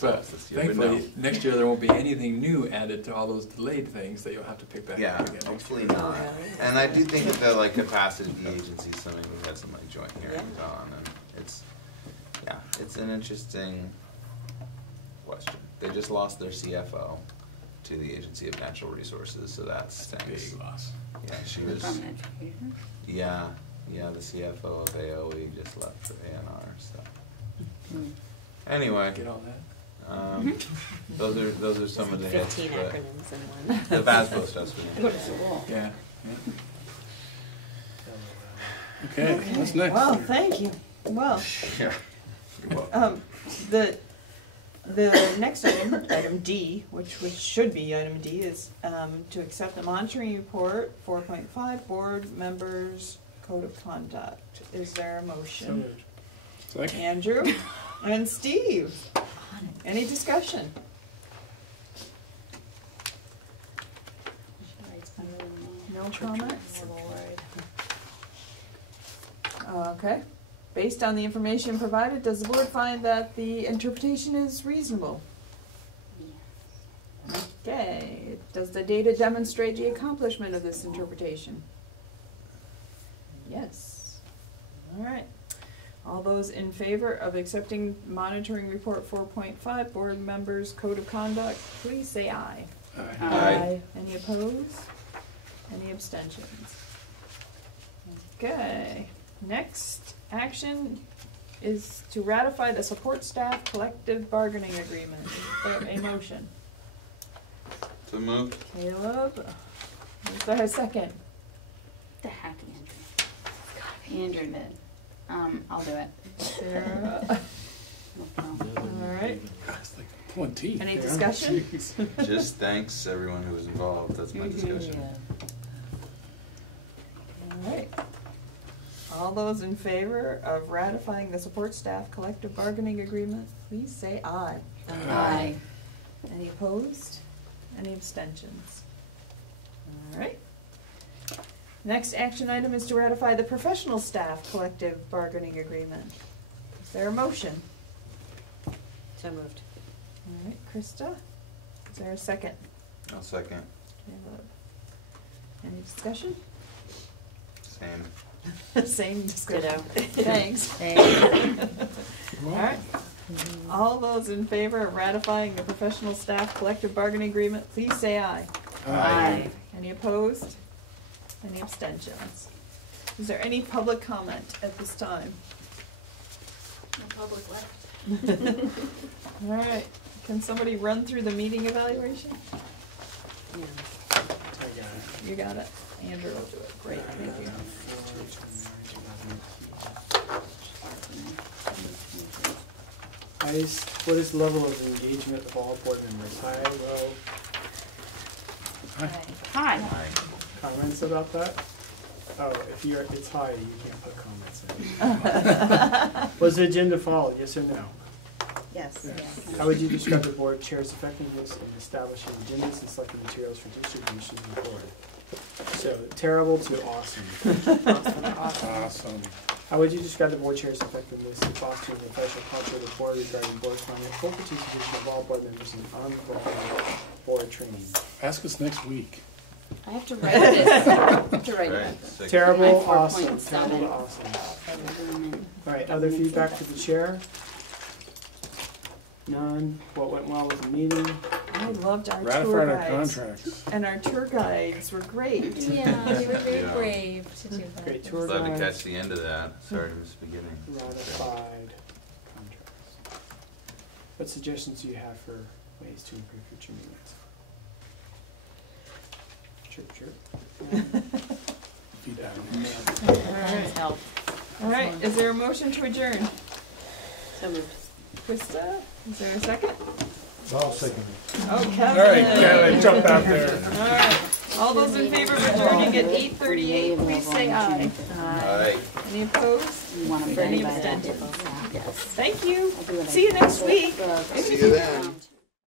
But this year. But thankfully, no. next year there won't be anything new added to all those delayed things that you'll have to pick back Yeah, up again next hopefully year. not. And I do think that the capacity of the agency is something we had some joint hearings on, and it's an interesting question. They just lost their CFO to the Agency of Natural Resources, so that That's a stinks. big loss. Yeah, she was. From education. Yeah, the CFO of AOE just left for ANR. So anyway, Get all that. those are some of the hits. 15 but acronyms in one. the VASPO stuff's been Go to school. Yeah. Okay, what's next? Well, thank you. Well, Yeah. You're welcome. the next item D, which should be item D, is to accept the monitoring report, 4.5, board members' code of conduct. Is there a So motion? moved. Second. Andrew, And Steve, any discussion? No comments? Okay. Based on the information provided, does the board find that the interpretation is reasonable? Okay. Does the data demonstrate the accomplishment of this interpretation? Yes. All right. All those in favor of accepting monitoring report 4.5, board members' code of conduct, please say aye. Aye. Any opposed? Any abstentions? Okay. Next action is to ratify the support staff collective bargaining agreement. Is there a motion? So moved. Caleb, is there a second? The heck, Andrew. Andrew did. I'll do it. Sarah. All right. Guys, like pulling teeth. Any discussion? Just thanks everyone who was involved. That's my discussion. All right. All those in favor of ratifying the support staff collective bargaining agreement, please say aye. Aye. Any opposed? Any abstentions? All right. Next action item is to ratify the professional staff collective bargaining agreement. Is there a motion? So moved. All right, Krista, is there a second? I'll second. Caleb. Any discussion? Same. Same discussion. Ditto. Thanks. All right. All those in favor of ratifying the professional staff collective bargaining agreement, please say aye. Aye. Any opposed? Any abstentions? Is there any public comment at this time? No public left. All right. Can somebody run through the meeting evaluation? I got it. You got it. Andrew will do it. Great, thank you. What is the level of engagement of all board members? High, low? Hi. Aye. Comments about that? Oh, if it's high, you can't put comments in. Was the agenda followed, yes or no? Yes. How would you describe the board chair's effectiveness in establishing agendas and selecting materials for distribution to the board? So, terrible to awesome. Awesome. How would you describe the board chair's effectiveness in fostering the professional culture of the board regarding board funding, full participation of all board members in ongoing board training? Ask us next week. I have to write this. I have to write Right. it. Six. Terrible, My awesome, 4.7. terrible to awesome. All right, other feedback to the chair? None. What went well with the meeting? I loved our tour Ratified our guides. contracts. And our tour guides were great. Yeah, they were very Yeah. brave to do that. Great tour Glad to guides. catch the end of that. Sorry to miss the beginning. Ratified contracts. What suggestions do you have for ways to improve future meetings? Chirp, chirp. Feedback. Thanks, help. All right, is there a motion to adjourn? So moved. Krista, is there a second? I'll second it. Oh, All Kevin. right, Kevin, jump out there. All right, all those in favor of adjourning at 8:38, please say aye. Aye. Any opposed? You want to For any bend by that? abstentions? Yes. Thank you. I'll do it. See you next week. See you then.